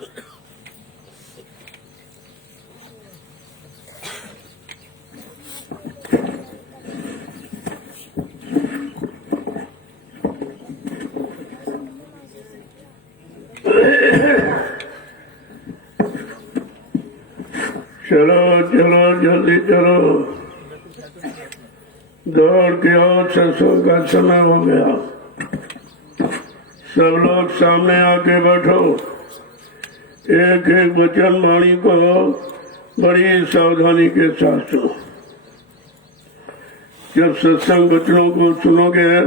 चलो चलो जल्दी चलो, दौड़ के आओ, 600 का समय हो गया। सब लोग सामने आके बैठो। एक एक वचन वाणी को बड़ी सावधानी के साथ सुनो। जब सत्संग वचनों को सुनोगे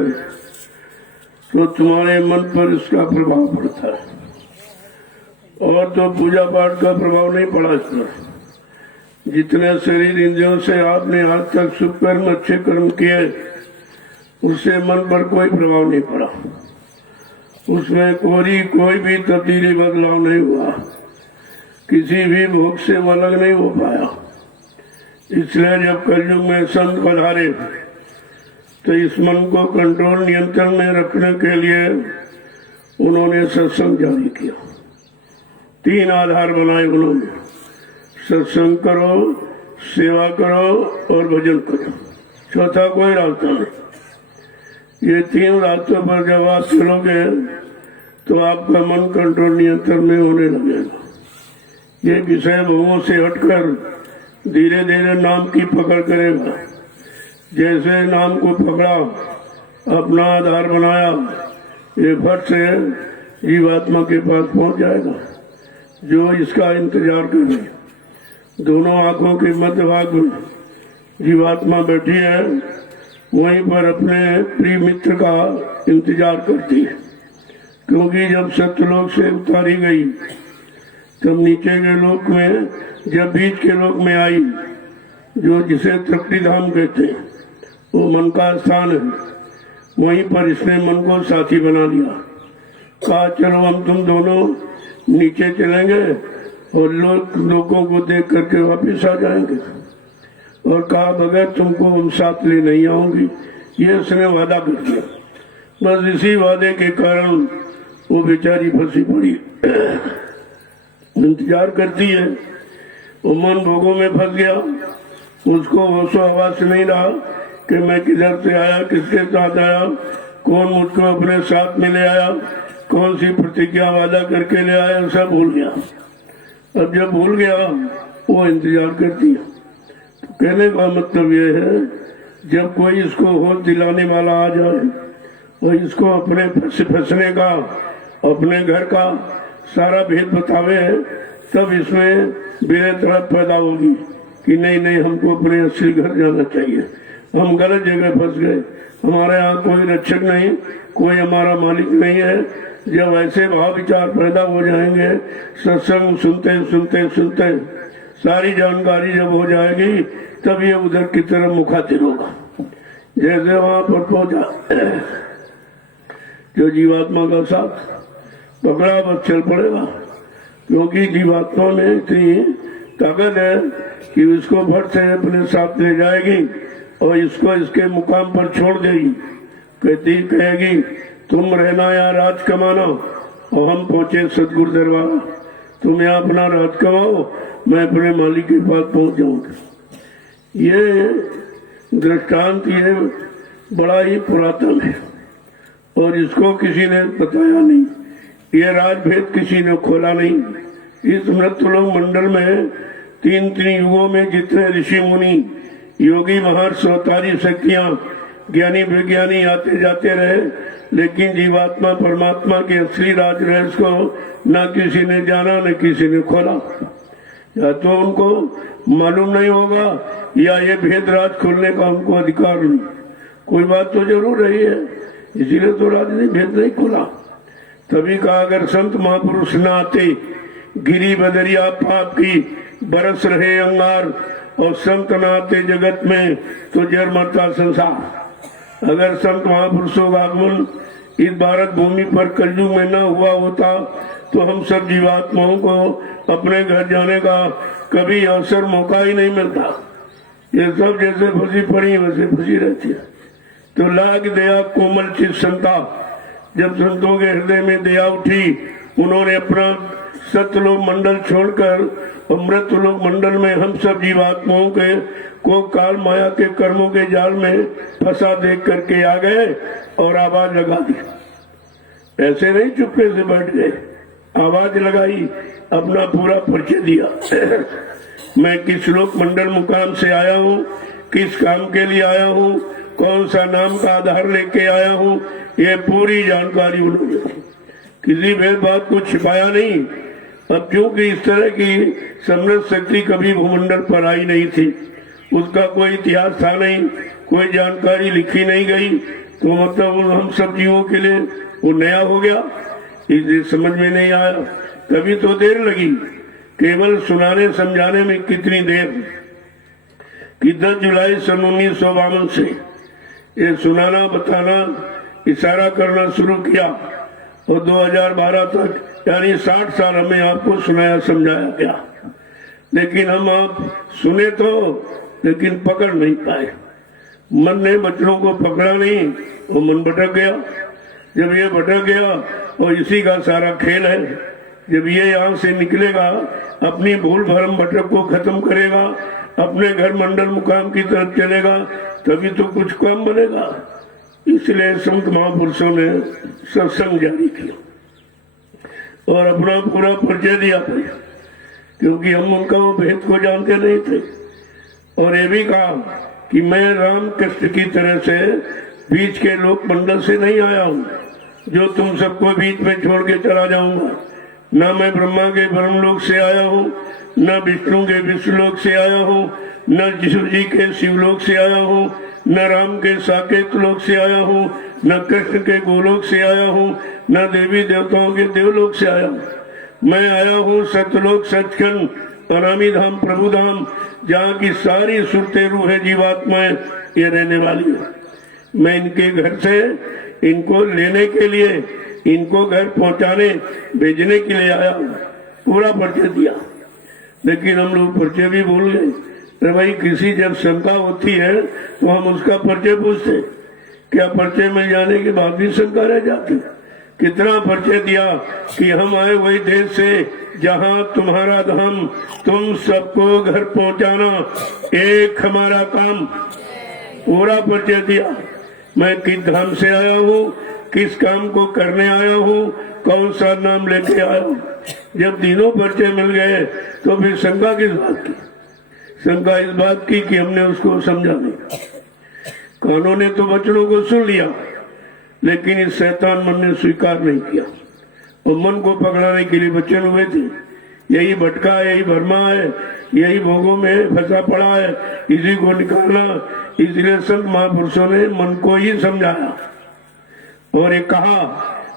तो तुम्हारे मन पर इसका प्रभाव पड़ता है। और तो पूजा पाठ का प्रभाव नहीं पड़ा इस पर। जितने शरीर इंद्रियों से आपने आज तक शुभ कर्म अच्छे कर्म किए, उससे मन पर कोई प्रभाव नहीं पड़ा। उसमें कोई भी तब्दीली बदलाव नहीं हुआ, किसी भी भोग से वो अलग नहीं हो पाया। इसलिए जब कलयुग में संत पधारे तो इस मन को कंट्रोल नियंत्रण में रखने के लिए उन्होंने सत्संग जारी किया। 3 आधार बनाए उन्होंने। सत्संग करो, सेवा करो और भजन करो। चौथा कोई रास्ता नहीं। ये 3 रास्तों पर जब आप चलोगे तो आपका मन कंट्रोल नियंत्रण में होने लगेगा। ये विषय भोगों से हटकर धीरे धीरे नाम की पकड़ करेगा। जैसे नाम को पकड़ा, अपना आधार बनाया, ये फट से जीवात्मा के पास पहुंच जाएगा जो इसका इंतजार कर रही है। दोनों आंखों के मध्य भाग में जीवात्मा बैठी है, वहीं पर अपने प्रिय मित्र का इंतजार करती है। क्योंकि जब सत्यलोक से उतारी गई तब नीचे के लोक में, जब बीच के लोक में आई, जो जिसे तृप्ति धाम कहते हैं, वो मन का स्थान है। वहीं पर इसने मन को साथी बना लिया। कहा चलो हम तुम दोनों नीचे चलेंगे और लोगों को देख करके वापिस आ जाएंगे। और कहा बगैर तुमको हम साथ ले नहीं आऊंगी, ये उसने वादा कर दिया। बस इसी वादे के कारण वो बेचारी फंसी पड़ी, इंतजार करती है। वो मन भोगों में फंस गया। उसको होशो हवास नहीं रहा कि मैं किधर से आया, किसके साथ आया, कौन मुझको अपने साथ में ले आया, कौन सी प्रतिज्ञा वादा करके ले आया, सब भूल गया। अब जब भूल गया वो इंतजार करती है। तो कहने का मतलब ये है, जब कोई इसको होश दिलाने वाला आ जाए और इसको अपने फंसने का, अपने घर का सारा भेद बतावे, तब इसमें बेतरफ पैदा होगी कि नहीं नहीं हमको अपने असली घर जाना चाहिए, हम गलत जगह फंस गए, हमारे यहाँ कोई रक्षक नहीं, कोई हमारा मालिक नहीं है। जब ऐसे भाव विचार पैदा हो जाएंगे, सत्संग सुनते सुनते सुनते सारी जानकारी जब हो जाएगी, तब ये उधर की तरफ मुखातिब होगा। जैसे वहां पर पहुंचा, जो जीवात्मा का साथ पकड़ा, बस चल पड़ेगा। क्योंकि जीवात्मा में इतनी ताकत है कि उसको फट से अपने साथ ले जाएगी और इसको इसके मुकाम पर छोड़ देगी। कहेगी तुम रहना यहाँ राज कमाना और हम पहुंचे सतगुरु दरबार। तुम यहाँ अपना राज कमाओ, मैं अपने मालिक के पास पहुंच जाऊंगा। ये दृष्टांत ये बड़ा ही पुरातन है और इसको किसी ने बताया नहीं। ये राजभेद किसी ने खोला नहीं। इस मृत्युलोक मंडल में 3 युगों में जितने ऋषि मुनि, योगी, महर्षि, अवतारी शक्तियां, ज्ञानी विज्ञानी आते जाते रहे, लेकिन जीवात्मा परमात्मा के असली राज रहस्य को न किसी ने जाना, न किसी ने खोला। या तो उनको मालूम नहीं होगा या ये भेद राज खोलने का उनको अधिकार नहीं। कोई बात तो जरूर रही है, इसीलिए तो राज ने भेद नहीं खोला। तभी कहा अगर संत महापुरुष न आते, गिरी बदरिया पाप की बरस रहे अंगार, और संत न आते जगत में तो जर मरता संसार। अगर संत महापुरुषों का आगमन इस भारत भूमि पर कलयुग में न हुआ होता तो हम सब जीवात्माओं को अपने घर जाने का कभी अवसर, मौका ही नहीं मिलता। ये सब जैसे फंसी पड़ी वैसे फंसी रहती है। तो लाग दया कोमल चित संता, जब संतों के हृदय में दया उठी, उन्होंने अपना सतलोक मंडल छोड़कर अमृतलोक मंडल में हम सब जीवात्माओं के को काल माया के कर्मों के जाल में फंसा देख करके आ गए और आवाज लगा दी। ऐसे नहीं चुपके से बैठ गए, आवाज लगाई, अपना पूरा परिचय दिया। मैं किस लोक मंडल मुकाम से आया हूँ, किस काम के लिए आया हूँ, कौन सा नाम का आधार लेके आया हूँ, ये पूरी जानकारी उन्होंने दी। किसी भी बात को छिपाया नहीं। अब क्योंकि इस तरह की समृद्ध शक्ति कभी भूमंडल पर आई नहीं थी, उसका कोई इतिहास था नहीं, कोई जानकारी लिखी नहीं गई, तो मतलब हम सब जीवों के लिए वो नया हो गया, इसलिए समझ में नहीं आया। कभी तो देर लगी, केवल सुनाने समझाने में कितनी देर कि 10 जुलाई सन 1952 से ये सुनाना बताना इशारा करना शुरू किया और 2012 तक यानी 60 साल हमें आपको सुनाया समझाया गया। लेकिन हम आप सुने तो लेकिन पकड़ नहीं पाए। मन ने बच्चों को पकड़ा नहीं, वो मन भटक गया। जब ये भटक गया और इसी का सारा खेल है, जब ये यहाँ से निकलेगा, अपनी भूल भरम भटक को खत्म करेगा, अपने घर मंडल मुकाम की तरफ चलेगा, तभी तो कुछ काम बनेगा। इसलिए संत महापुरुषों ने सत्संग जारी किया और अपना पूरा परिचय दिया, क्योंकि हम उनका वो भेद को जानते नहीं थे। और ये भी कहा कि मैं राम कृष्ण की तरह से बीच के लोक मंडल से नहीं आया हूँ जो तुम सबको बीच में छोड़ के चला जाऊंगा। न मैं ब्रह्मा के ब्रह्मलोक से आया हूँ, न विष्णु के विष्णुलोक से आया हूँ, न शिव जी के शिवलोक से आया हूँ, न राम के साकेत लोक से आया हूँ, न कृष्ण के गोलोक से आया हूँ, न देवी देवताओं के देवलोक से आया हूँ। मैं आया हूँ सतलोक सचखंड अनामी धाम प्रभु धाम, जहाँ की सारी सुरते रूहें जीवात्माएं ये रहने वाली है। मैं इनके घर से इनको लेने के लिए, इनको घर पहुंचाने भेजने के लिए आया हूँ। पूरा परिचय दिया, लेकिन हम लोग परिचय भी भूल गए। तो भाई किसी जब शंका होती है तो हम उसका परिचय पूछते, क्या परिचय मिल जाने के बाद भी शंका रह जाती। कितना परिचय दिया कि हम आए वही देश से जहाँ तुम्हारा धाम, तुम सबको घर पहुँचाना एक हमारा काम। पूरा परिचय दिया, मैं किस धाम से आया हूँ, किस काम को करने आया हूँ, कौन सा नाम लेके आया हूँ। जब तीनों परिचय मिल गए तो फिर शंका किस बात की। शंका इस बात की कि हमने उसको समझा नहीं। कानों ने तो वचनों को सुन लिया, लेकिन इस शैतान मन ने स्वीकार नहीं किया और मन को पकड़ाने के लिए वचन हुए थे। यही भटका है, यही भरमा है, यही भोगों में फंसा पड़ा है, इसी को निकालना। इसलिए संत महापुरुषों ने मन को ही समझाया और ये कहा,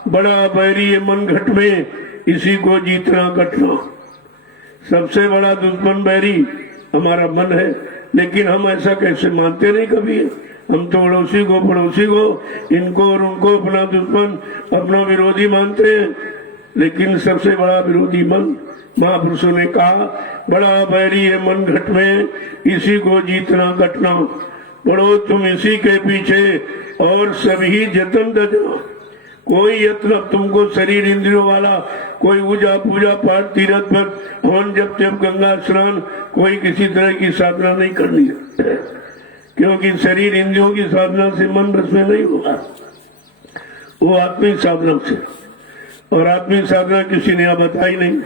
बड़ा बैरी है मन घट में, इसी को जीतना कठिन। सबसे बड़ा दुश्मन बैरी हमारा मन है, लेकिन हम ऐसा कैसे मानते नहीं कभी। हम तो पड़ोसी को, इनको और उनको अपना दुश्मन, अपना विरोधी मानते हैं, लेकिन सबसे बड़ा विरोधी मन। महापुरुषों ने कहा, बड़ा बैरी है मन घट में, इसी को जीतना कठिन। पढ़ो तुम इसी के पीछे और सभी जतन दजना। कोई यत्न तुमको शरीर इंद्रियों वाला, कोई पूजा पूजा पाठ तीर्थ पर हवन जप जप गंगा स्नान, कोई किसी तरह की साधना नहीं करनी है, क्योंकि शरीर इंद्रियों की साधना से मन बस में नहीं होगा, वो आत्मिक साधना से। और आत्मिक साधना किसी ने बताई नहीं,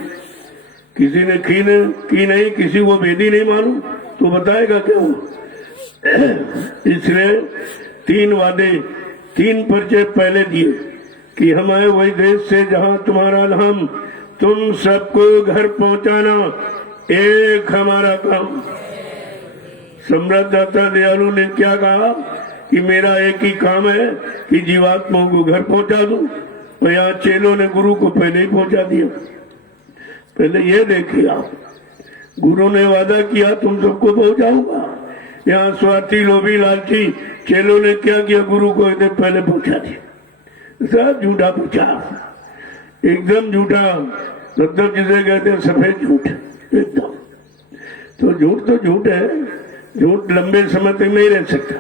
किसी ने की नहीं, किसी को वेदी नहीं मालूम तो बताएगा क्यों। इसलिए 3 वादे, 3 परिचय पहले दिए कि हम आए वही देश से जहाँ तुम्हारा धाम, तुम सबको घर पहुँचाना एक हमारा काम। सम्राट दाता दयालु ने क्या कहा कि मेरा एक ही काम है कि जीवात्माओं को घर पहुँचा दूं। और यहाँ चेलों ने गुरु को पहले ही पहुँचा दिया। पहले ये देखिए आप, गुरु ने वादा किया तुम सबको पहुँचाऊंगा। यहाँ स्वार्थी लोभी लालची चेलों ने क्या किया, गुरु को एकदम पहले पहुँचा दिया। सब झूठा पूछा, एकदम झूठा, मतलब जिसे कहते हैं सफेद झूठ एकदम। तो झूठ है, झूठ लंबे समय तक नहीं रह सकता।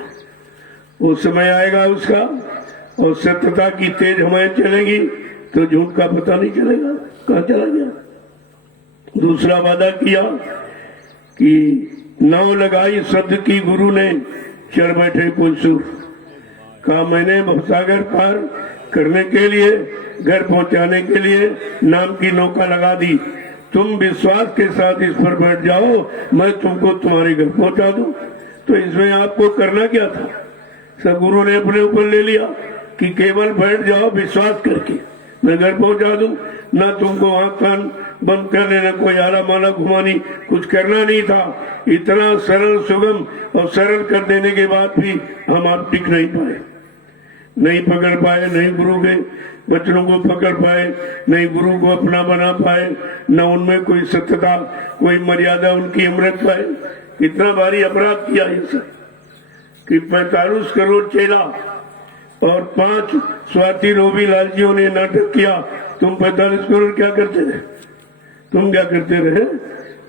वो समय आएगा उसका, और सत्यता की तेज हवाएं चलेगी तो झूठ का पता नहीं चलेगा कहाँ चला गया। दूसरा वादा किया कि नाव लगाई शब्द की गुरु ने, चढ़ बैठे कोई सुर। कहा मैंने भवसागर पार करने के लिए, घर पहुंचाने के लिए नाम की नौका लगा दी। तुम विश्वास के साथ इस पर बैठ जाओ, मैं तुमको तुम्हारे घर पहुंचा दूं। तो इसमें आपको करना क्या था? सब गुरु ने अपने ऊपर ले लिया कि केवल बैठ जाओ विश्वास करके, मैं घर पहुंचा दूं। ना तुमको आंख कान बंद करने, न कोई आला माला घुमानी, कुछ करना नहीं था। इतना सरल सुगम और सरल कर देने के बाद भी हम आप टिक नहीं पाए, नहीं पकड़ पाए, नहीं गुरु के वचनों को पकड़ पाए, नहीं गुरु को अपना बना पाए, न उनमें कोई सत्यता, कोई मर्यादा उनकी अमृत पाए। कितना भारी अपराध किया ये सब कि 45 करोड़ चेला और 5 स्वार्थी लोभी लालचियों ने नाटक किया। तुम 45 करोड़ क्या करते रहे? तुम क्या करते रहे?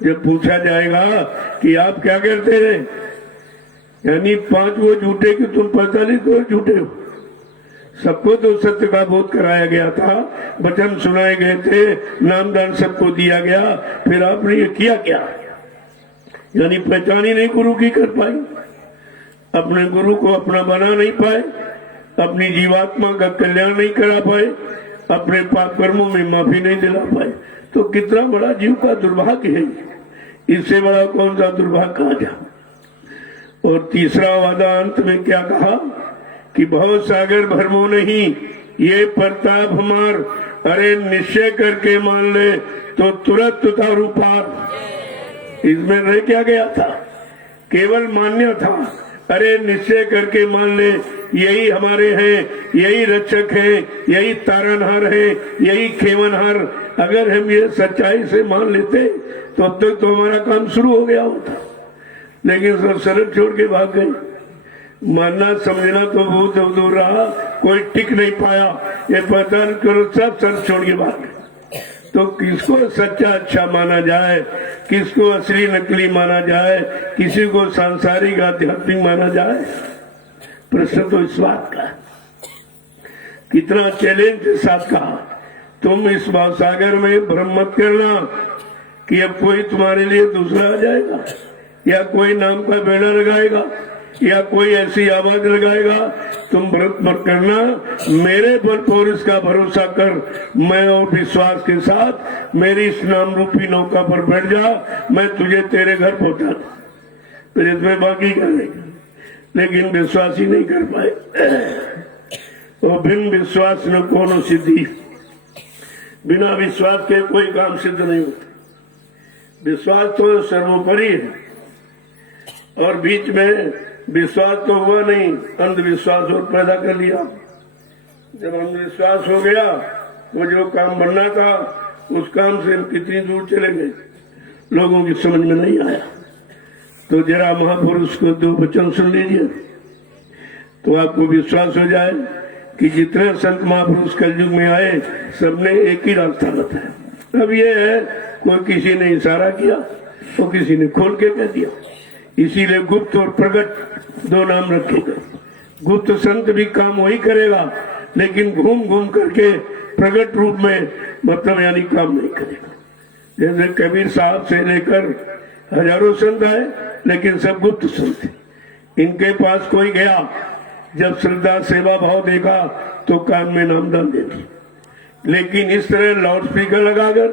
जब पूछा जाएगा कि आप क्या करते रहे, यानी 5 वो झूठे कि तुम 45 करोड़ झूठे हो। सबको तो सत्य का बोध कराया गया था, वचन सुनाए गए थे, नामदान सबको दिया गया, फिर आपने ये किया क्या? यानी पहचान ही नहीं गुरु की कर पाई, अपने गुरु को अपना बना नहीं पाए, अपनी जीवात्मा का कल्याण नहीं करा पाए, अपने पाप कर्मों में माफी नहीं दिला पाए। तो कितना बड़ा जीव का दुर्भाग्य है, इससे बड़ा कौन सा दुर्भाग्य कहा जा। और तीसरा वादा अंत में क्या कहा कि बहुत सागर भरमो नहीं, ये प्रताप हमार, अरे निश्चय करके मान ले तो तुरंत उतारू पार। इसमें रह क्या गया था? केवल मान्य था, अरे निश्चय करके मान ले यही हमारे हैं, यही रक्षक हैं, यही तारनहार है, यही खेवनहार। अगर हम ये सच्चाई से मान लेते तो अब तक तो हमारा काम शुरू हो गया होता, लेकिन सब शरण छोड़ के भाग गए। मानना समझना तो बहुत दूर रहा, कोई टिक नहीं पाया। ये पता करो सब शरण छोड़ के भाग गए। तो किसको सच्चा अच्छा माना जाए, किसको असली नकली माना जाए, किसी को सांसारिक आध्यात्मिक माना जाए? प्रश्न तो इस बात का। कितना चैलेंज के साथ कहा, तुम इस भावसागर में भ्रम मत करना कि अब कोई तुम्हारे लिए दूसरा आ जाएगा, या कोई नाम का बेड़ा लगाएगा, या कोई ऐसी आवाज लगाएगा। तुम व्रत मत करना, मेरे बल पर इसका भरोसा कर, मैं और विश्वास के साथ मेरी इस नाम रूपी नौका पर बैठ जा, मैं तुझे तेरे घर पहुंचा दूं। फिर इसमें बाकी क्या रहेगा? लेकिन विश्वास ही नहीं कर पाए। तो बिन विश्वास न कोनो सिद्धि, बिना विश्वास के कोई काम सिद्ध नहीं होता। विश्वास तो सर्वोपरि है, और बीच में विश्वास तो हुआ नहीं, अंधविश्वास और पैदा कर लिया। जब अंधविश्वास हो गया तो जो काम बनना था उस काम से हम कितनी दूर चले गए, लोगों की समझ में नहीं आया। तो जरा महापुरुष को 2 वचन सुन लीजिए तो आपको विश्वास हो जाए कि जितने संत महापुरुष कलयुग में आए सबने एक ही रास्ता बताया। अब ये है, कोई किसी ने इशारा किया तो किसी ने खोल के कह दिया। इसीलिए गुप्त और प्रकट 2 नाम रखे गए। गुप्त संत भी काम वही करेगा, लेकिन घूम घूम करके प्रकट रूप में मतलब यानी काम नहीं करेगा। जैसे कबीर साहब से लेकर हजारों संत आए, लेकिन सब गुप्त संत थे। इनके पास कोई गया, जब श्रद्धा सेवा भाव देखा तो कान में नामदान दे दी। लेकिन इस तरह लाउड स्पीकर लगाकर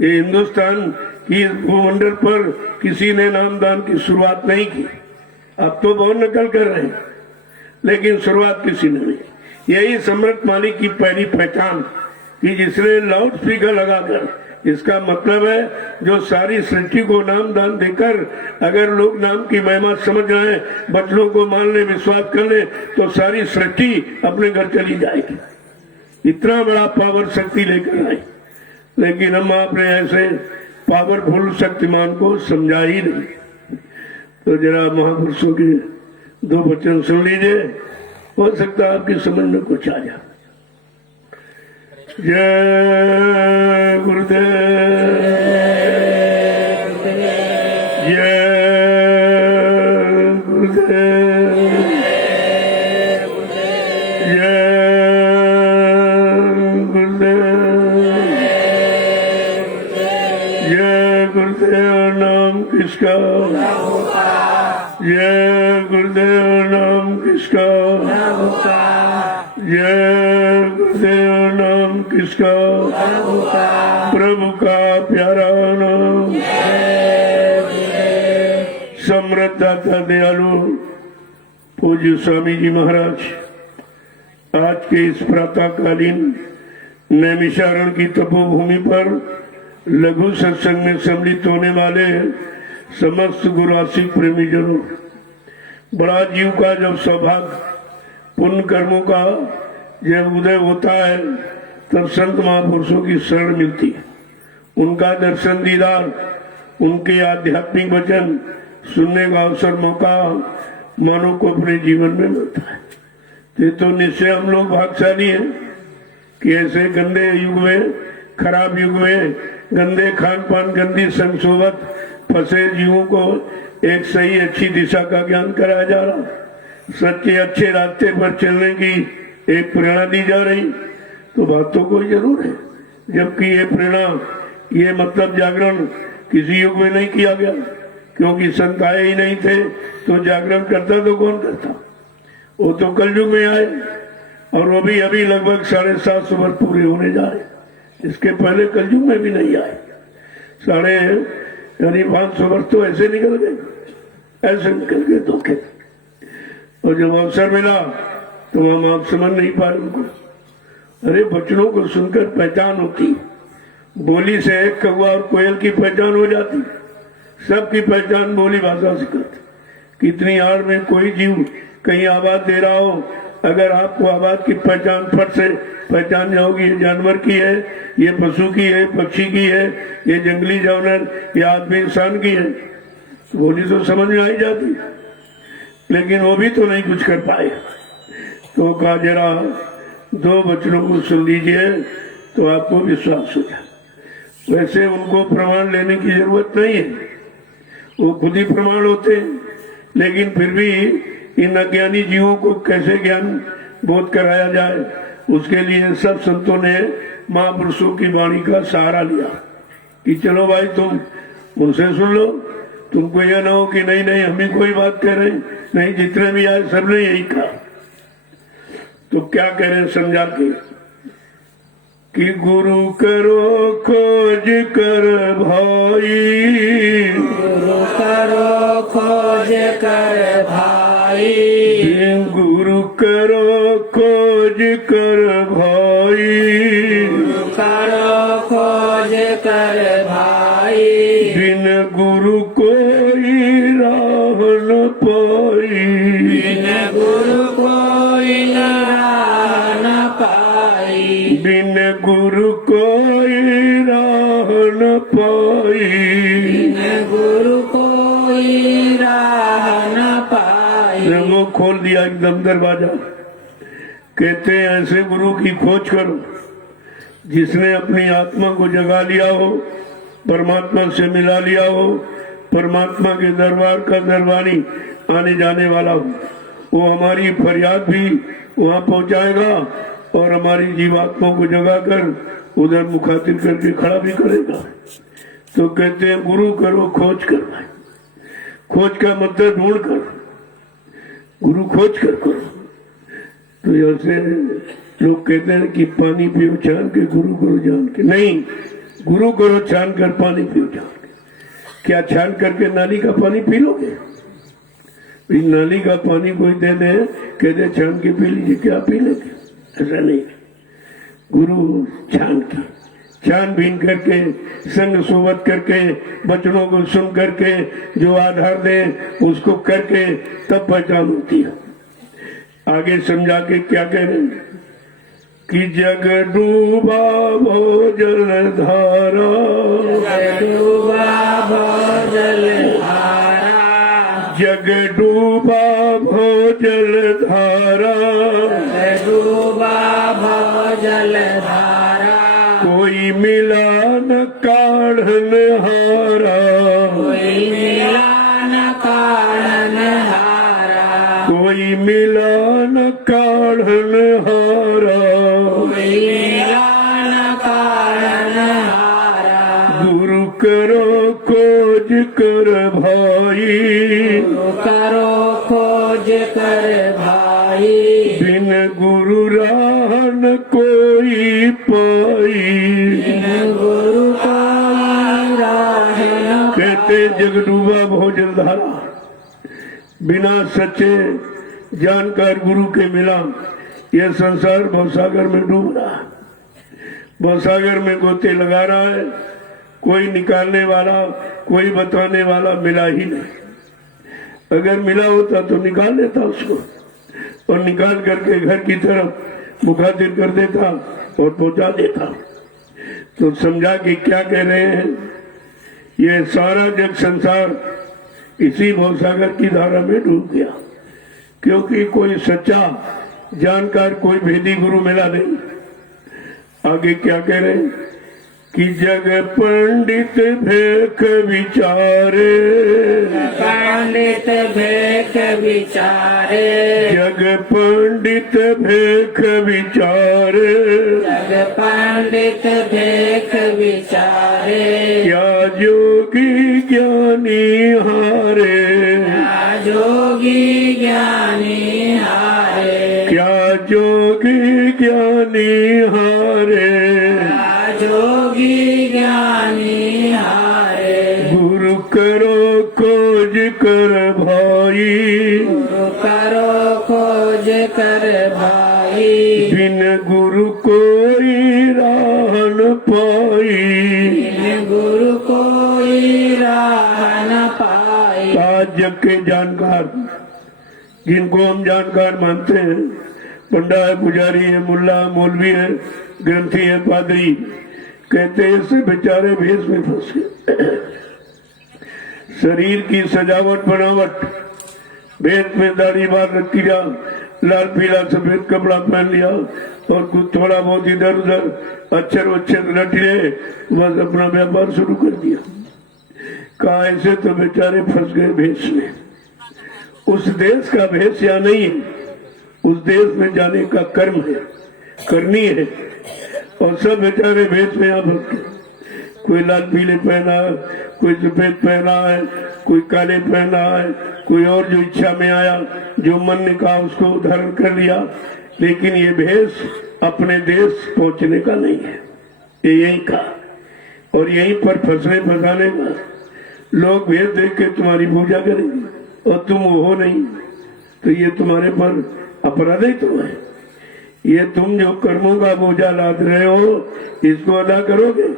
ये हिंदुस्तान की भूमंडल पर किसी ने नामदान की शुरुआत नहीं की। अब तो बहुत नकल कर रहे हैं, लेकिन शुरुआत किसी ने नहीं। यही सम्राट मालिक की पहली पहचान कि जिसने लाउड स्पीकर लगाकर, इसका मतलब है जो सारी सृष्टि को नामदान देकर अगर लोग नाम की महिमा समझ जाए, बचनों को मान ले, विश्वास कर ले, तो सारी सृष्टि अपने घर चली जाएगी। इतना बड़ा पावर शक्ति लेकर आए, लेकिन हम आपने ऐसे पावरफुल शक्तिमान को समझा ही नहीं। तो जरा महापुरुषों के 2 वचन सुन लीजिए, हो सकता है आपकी समझ में कुछ आ जाए। जय गुरुदेव, जय गुरुदेव, जय गुरुदेव, जय गुरुदेव नाम किसका, जय गुरुदेव नाम किसका, जय गुरुदेव नाम किसका, प्रभु का प्यारा नाम। समृद्धाता दयालु पूज्य स्वामी जी महाराज आज के इस प्रातःकालीन नैमिषारण की तपोभूमि पर लघु सत्संग में सम्मिलित होने वाले समस्त गुरुआसिक प्रेमीजनों, बड़ा जीव का जब सौभाग्य पुण्य कर्मों का जब उदय होता है तब संत महापुरुषों की शरण मिलती है, उनका दर्शन दीदार, उनके आध्यात्मिक वचन सुनने का अवसर मौका मानव को अपने जीवन में मिलता है। तो निश्चय हम लोग भाग्यशाली हैं कि ऐसे गंदे युग में, खराब युग में, गंदे खान पान, गंदी संसोबत फंसे जीवों को एक सही अच्छी दिशा का ज्ञान कराया जा रहा, सच्चे अच्छे रास्ते पर चलने की एक प्रेरणा दी जा रही। तो बात तो कोई जरूर है, जबकि ये प्रेरणा, ये मतलब जागरण किसी युग में नहीं किया गया, क्योंकि संत आए ही नहीं थे तो जागरण करता तो कौन करता, वो तो कलयुग में आए और वो भी अभी लगभग 750 वर्ष पूरे होने जा रहे। इसके पहले कलयुग में भी नहीं आए, 550 वर्ष तो ऐसे निकल गए, ऐसे निकल गए धोखे। और जब अवसर मिला तो हम आप समझ नहीं पाए उनको। अरे बच्चों को सुनकर पहचान होती, बोली से एक कौवा और कोयल की पहचान हो जाती, सबकी पहचान बोली भाषा से करती। कितनी आड़ में कोई जीव कहीं आवाज दे रहा हो, अगर आपको आवाज की पहचान फट से पहचान जाओगी, ये जानवर की है, ये पशु की है, पक्षी की है, ये जंगली जानवर, ये आदमी इंसान की है, बोली तो समझ में आई जाती। लेकिन वो भी तो नहीं कुछ कर पाए, तो कहा जरा 2 वचनों को सुन लीजिए तो आपको विश्वास हो जाए। वैसे उनको प्रमाण लेने की जरूरत नहीं है, वो खुद ही प्रमाण होते हैं, लेकिन फिर भी इन अज्ञानी जीवों को कैसे ज्ञान बोध कराया जाए, उसके लिए सब संतों ने महापुरुषों की वाणी का सहारा लिया कि चलो भाई तुम उनसे सुन लो, तुमको यह ना हो कि नहीं नहीं हम ही कोई बात कह रहे हैं, नहीं जितने भी आए सबने यही कहा। तो क्या कह रहे हैं समझा के कि गुरु करो खोज कर भाई, गुरु करो खोज कर भाई, गुरु करो खोज कर भाई, गुरु करो खोज कर भाई, बिन गुरु कोई राह न पाई, बिन गुरु कोई राह न पाई, बिन गुरु कोई राह न पाई, बिन गुरु कोई राह न पाई। वो खोल दिया एकदम दरवाजा। कहते हैं ऐसे गुरु की खोज करो जिसने अपनी आत्मा को जगा लिया हो, परमात्मा से मिला लिया हो, परमात्मा के दरबार का दरबारी आने जाने वाला हो। वो हमारी फरियाद भी वहाँ पहुँचाएगा और हमारी जीवात्मा को जगाकर उधर मुखातिब करके खड़ा भी करेगा। तो कहते हैं गुरु करो खोज कर, खोज का मतलब ढूंढ कर, गुरु खोज कर करो। तो ऐसे लोग कहते हैं कि पानी पियो छान के, गुरु करो जान के, नहीं, गुरु करो छान कर, पानी पियो जान के। क्या छान करके नाली का पानी पी लोगे? नाली का पानी कोई दे दे, कह दे छान के पी लीजिए, क्या पी लेंगे? ऐसा नहीं, गुरु छान की, छानबीन करके, संग सोबत करके, बचनों को सुन करके, जो आधार दे उसको करके तब पहचान होती है। आगे समझा के क्या कह रहे हैं कि जग डूबा भो जल धारा, जग डूबा भो जल धारा, जग डूबा भो जल धारा, जग डूबा भो जल धारा, कोई मिला न काढ़न हारा, कोई मिला न काढ़न हारा, कोई मिला न काढ़न हारा, कोई मिला न काढ़न हारा, गुरु करो खोज कर भाई, गुरु करो खोज कर भाई, बिन गुरु राह न कोई पाई। बिन गुरु कोई राह न कहते जग डूबा भव जलधारा, बिना सच्चे जानकार गुरु के मिला यह संसार भवसागर में डूब रहा है। भवसागर में गोते लगा रहा है, कोई निकालने वाला, कोई बताने वाला मिला ही नहीं। अगर मिला होता तो निकाल लेता उसको और निकाल करके घर की तरफ मुखातिब कर देता और पहुंचा देता। तो समझा कि क्या कह रहे हैं, ये सारा जग संसार इसी भवसागर की धारा में डूब गया, क्योंकि कोई सच्चा जानकार, कोई भेदी गुरु मिला नहीं। आगे क्या कह रहे हैं कि जग पंडित भेख विचारे, पंडित भेख विचारे, जग पंडित भेख विचारे, जग पंडित भेख विचारे, क्या जोगी ज्ञानी हारे, जोगी ज्ञानी हारे, क्या जोगी ज्ञानी हारे, जोगी ज्ञानी हारे। गुरु करो खोज कर भाई, गुरु करो खोज कर भाई, बिन गुरु कोई राह न पाई। बिन गुरु कोई राह न पाई। आज जग के जानकार, जिनको हम जानकार मानते हैं, पंडा है, पुजारी है, मुल्ला मौलवी है, ग्रंथी है, पादरी, कहते हैं इससे बेचारे भेष में फंस गए। शरीर की सजावट बनावट, भेद में दाढ़ी बाल रख लिया, लाल पीला सफेद कपड़ा पहन लिया और कुछ थोड़ा बहुत इधर उधर अक्षर वक्षर रट लिए, बस अपना व्यापार शुरू कर दिया। कहा ऐसे तो बेचारे फंस गए भेष में। उस देश का भेष या नहीं है, उस देश में जाने का कर्म है, करनी है। और सब बेचारे भेष में यहाँ फंस गए। कोई लाल पीले पहना है, कोई सफेद पहना है, कोई काले पहना है, कोई और जो इच्छा में आया, जो मन ने कहा उसको धारण कर लिया। लेकिन ये भेष अपने देश पहुंचने का नहीं है, ये यहीं का और यहीं पर फंसने फंसाने का। लोग भेष देख के तुम्हारी पूजा करेंगे और तुम वो हो नहीं, तो ये तुम्हारे पर अपराध ही तो है। ये तुम जो कर्मों का बोझा लाद रहे हो, इसको अदा करोगे।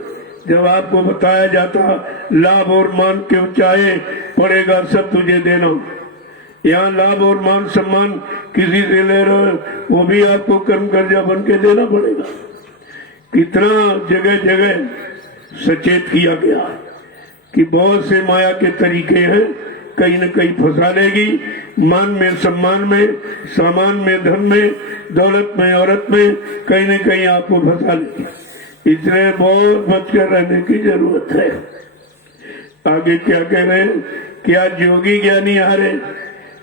जब आपको बताया जाता लाभ और मान क्यों चाहे, पड़ेगा सब तुझे देना। यहाँ लाभ और मान सम्मान किसी से ले रहे हो, वो भी आपको कर्म कर्जा बन के देना पड़ेगा। कितना जगह जगह सचेत किया गया कि बहुत से माया के तरीके हैं, कहीं न कहीं फंसा लेगी। मान में, सम्मान में, सामान में, धन में, दौलत में, औरत में, कहीं न कहीं आपको फंसा लेगी। इसलिए बहुत बचकर रहने की जरूरत है। आगे क्या कह रहे हैं, क्या जोगी ज्ञानी हारे,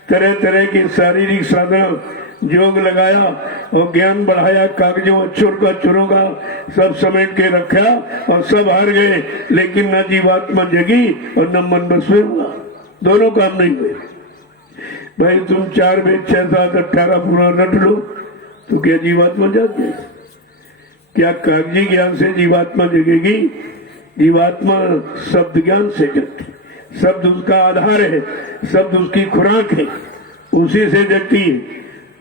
तरह तरह की शारीरिक साधना, योग लगाया और ज्ञान बढ़ाया, कागजों अक्षरों का सब समेट के रखा और सब हार गए। लेकिन न जीवात्मा जगी और न मन बस में हुआ, दोनों काम नहीं हुए। भाई तुम 4 वेद 6 7 18 पूरा रट लो तो क्या जीवात्मा जाग जाए? क्या कागजी ज्ञान से जीवात्मा जगेगी? जीवात्मा शब्द ज्ञान से जगती, शब्द उसका आधार है, शब्द उसकी खुराक है, उसी से जगती है।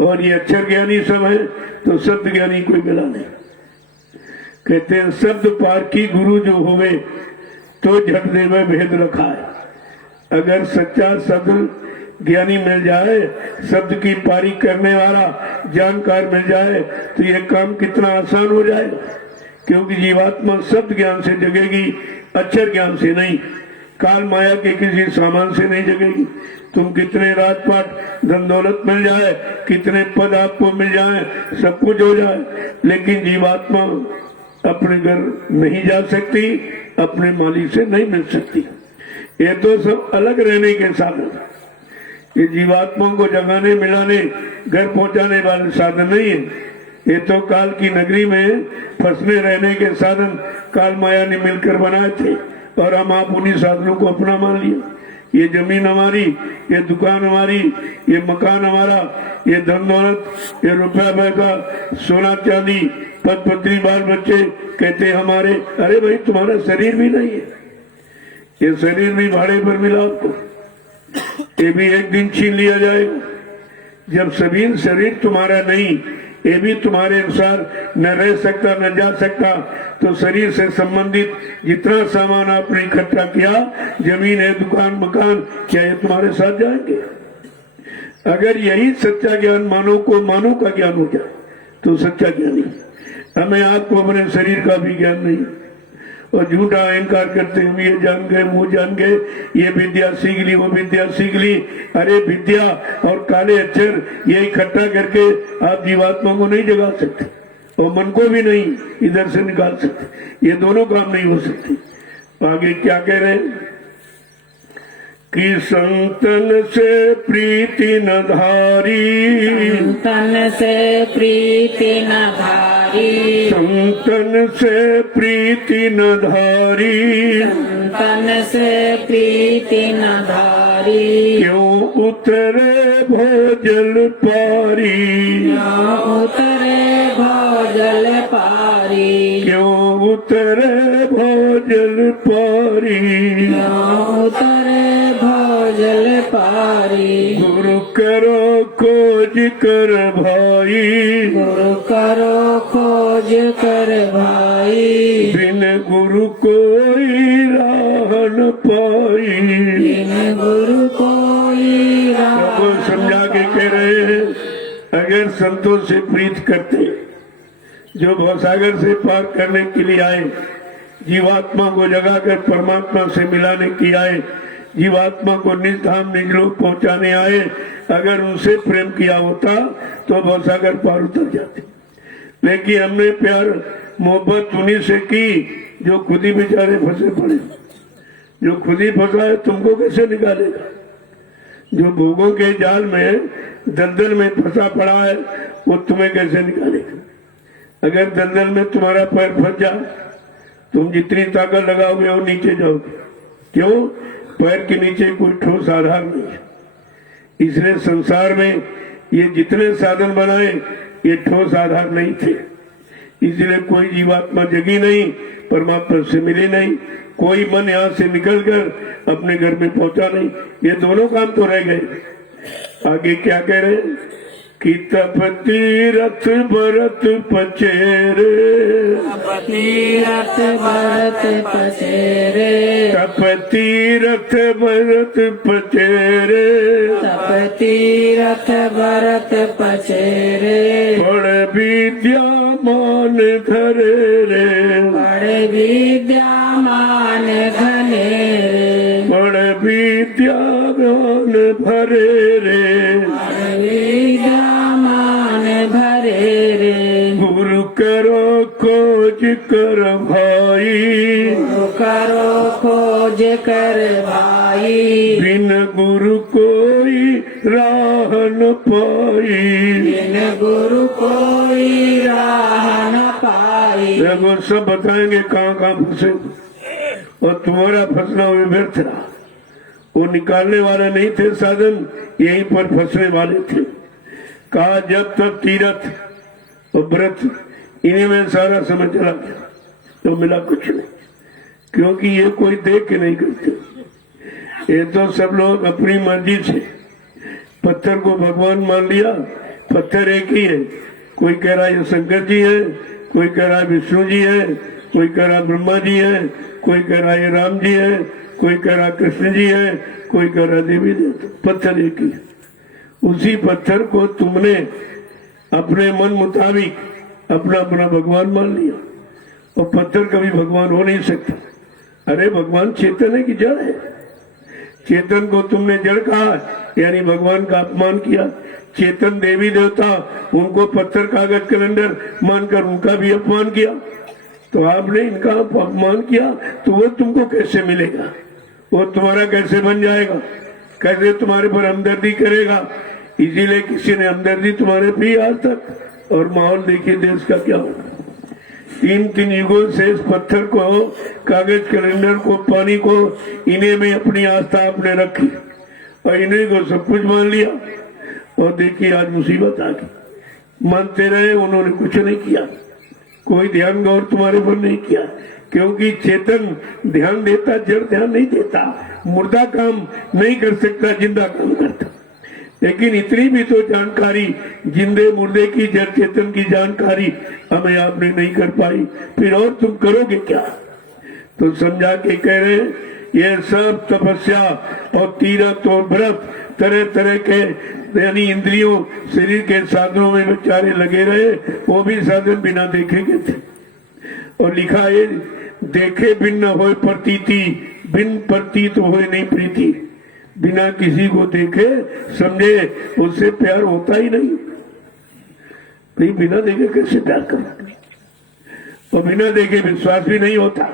और ये अक्षर ज्ञानी सब है तो शब्द ज्ञानी कोई मिला नहीं। कहते हैं शब्द पार की गुरु जो होवे तो झट देवे भेद रखा है। अगर सच्चा शब्द ज्ञानी मिल जाए, शब्द की पारी करने वाला जानकार मिल जाए तो ये काम कितना आसान हो जाएगा। क्योंकि जीवात्मा शब्द ज्ञान से जगेगी, अक्षर ज्ञान से नहीं, काल माया के किसी सामान से नहीं जगेगी। तुम कितने राजपाट धन दौलत मिल जाए, कितने पद आपको मिल जाए, सब कुछ हो जाए, लेकिन जीवात्मा अपने घर नहीं जा सकती, अपने मालिक से नहीं मिल सकती। ये तो सब अलग रहने के साधन, ये जीवात्माओं को जगाने मिलाने घर पहुंचाने वाले साधन नहीं है। ये तो काल की नगरी में फंसने रहने के साधन काल माया ने मिलकर बनाए थे और हम आप उन्हीं साधनों को अपना मान लिया। ये जमीन हमारी, ये दुकान हमारी, ये मकान हमारा, ये धन दौलत, ये रुपया पैसा, सोना चांदी, पद पत्नी, बाल बच्चे कहते हमारे। अरे भाई तुम्हारा शरीर भी नहीं है, ये शरीर भी भाड़े पर मिला आपको, ये भी एक दिन छीन लिया जाएगा। जब सभी शरीर तुम्हारा नहीं, ये भी तुम्हारे अनुसार न रह सकता न जा सकता, तो शरीर से संबंधित जितना सामान आपने इकट्ठा किया, जमीन है, दुकान, मकान, क्या ये तुम्हारे साथ जाएंगे? अगर यही सच्चा ज्ञान मानव को मानव का ज्ञान हो जाए तो सच्चा ज्ञानी। हमें आपको अपने शरीर का भी ज्ञान नहीं, और झूठा अहंकार करते हम ये जान गए, वो जान गए, ये विद्या सीख ली, वो विद्या सीख ली। अरे विद्या और काले अक्षर ये इकट्ठा करके आप जीवात्मा को नहीं जगा सकते और मन को भी नहीं इधर से निकाल सकते, ये दोनों काम नहीं हो सकते। आगे क्या कह रहे हैं कि संतन से प्रीति न धारी, संतन से प्रीति न धारी, संतन से प्रीति न धारी, संतन से प्रीति न धारी, क्यों उतरे भोजल पारी, क्यों उतरे भोजल पारी, क्यों उतरे भोजल पारी, क्यों उतरे भोजल पारी। गुरु करो खोज कर भाई, गुरु करो खोज कर भाई, बिन गुरु कोई राह न पाई। बिन गुरु कोई राह प्रभु समझा के कह रहे हैं, अगर संतों से प्रीत करते, जो भवसागर से पार करने के लिए आए, जीवात्मा को जगाकर परमात्मा से मिलाने की आए, जीवात्मा को निज धाम निज लोक पहुंचाने आए, अगर उनसे प्रेम किया होता तो भवसागर पार उतर जाते। लेकिन हमने प्यार मोहब्बत उन्हीं से की जो खुद ही बेचारे फंसे पड़े। जो खुद ही फंसा है तुमको कैसे निकालेगा? जो भोगों के जाल में दलदल में फंसा पड़ा है वो तुम्हें कैसे निकालेगा? अगर दलदल में तुम्हारा पैर फंस जाए, तुम जितनी ताकत लगाओगे वो नीचे जाओगे। क्यों? पैर के नीचे कोई ठोस आधार नहीं है। इसलिए संसार में ये जितने साधन बनाए ये ठोस आधार नहीं थे, इसलिए कोई जीवात्मा जगी नहीं, परमात्मा से मिली नहीं, कोई मन यहाँ से निकलकर अपने घर में पहुंचा नहीं। ये दोनों काम तो रह गए। आगे क्या कह रहे हैं कि तपती रथ भरत पचेरे, तपती रथ भरत पचेरे, तपती रथ भरत पचेरे, तपती रथ भरत पचेरे, बड़ विद्यामान धरे रे, बड़े विद्यामान घनेरे, बड़ विद्यामान भरे रे, बड़े विद्यामान भरे रे। गुरु करो खोज कर भाई, गुरु करो खोज कर भाई, बिन गुरु कोई राह न पाई। बिन गुरु कोई राह न पाई। देखो सब बताएंगे कहाँ कहाँ फंसे, और तुम्हारा फंसना में व्यर्थ रहा। वो निकालने वाले नहीं थे साधन, यहीं पर फंसने वाले थे। कहा जब तक तीरथ और व्रत इन्हीं में सारा समय चला गया तो मिला कुछ नहीं, क्योंकि ये कोई देख के नहीं करते। ये तो सब लोग अपनी मर्जी से पत्थर को भगवान मान लिया। पत्थर एक ही है, कोई कह रहा है ये शंकर जी है, कोई कह रहा है विष्णु जी है, कोई कह रहा ब्रह्मा जी है, कोई कह रहा है राम जी है, कोई कह रहा कृष्ण जी है, कोई कह रहा देवी देवता। पत्थर एक ही है। उसी पत्थर को तुमने अपने मन मुताबिक अपना अपना भगवान मान लिया, और पत्थर कभी भगवान हो नहीं सकता। अरे भगवान चेतन है कि जड़ है? चेतन को तुमने जड़ कहा, यानी भगवान का अपमान किया। चेतन देवी देवता उनको पत्थर कागज कैलेंडर मानकर उनका भी अपमान किया। तो आपने इनका अपमान किया तो वो तुमको कैसे मिलेगा? वो तुम्हारा कैसे बन जाएगा? कैसे तुम्हारे पर हमदर्दी करेगा? इसीलिए किसी ने हमदर्दी तुम्हारे भी आज तक और माहौल देखिए देश का क्या होगा। 3 युगों से इस पत्थर को, कागज कैलेंडर को, पानी को, इन्हें में अपनी आस्था आपने रखी और इन्हीं को सब कुछ मान लिया। और देखिए आज मुसीबत आ गई। मानते रहे, उन्होंने कुछ नहीं किया, कोई ध्यान गौर तुम्हारे पर नहीं किया, क्योंकि चेतन ध्यान देता, जड़ ध्यान नहीं देता। मुर्दा काम नहीं कर सकता, जिंदा काम करता। लेकिन इतनी भी तो जानकारी, जिंदे मुर्दे की, जड़ चेतन की जानकारी हमें आपने नहीं कर पाई, फिर और तुम करोगे क्या? तो समझा के कह रहे ये सब तपस्या और तीरथ और व्रत, तरह तरह के यानी इंद्रियों, शरीर के साधनों में बेचारे लगे रहे, वो भी साधन बिना देखे गए थे। और लिखा है, देखे बिन न होए प्रतीति, बिन प्रतीत होए नहीं प्रीति। बिना किसी को देखे समझे उससे प्यार होता ही नहीं। भाई बिना देखे कैसे प्यार करोगे? और बिना देखे विश्वास भी नहीं होता।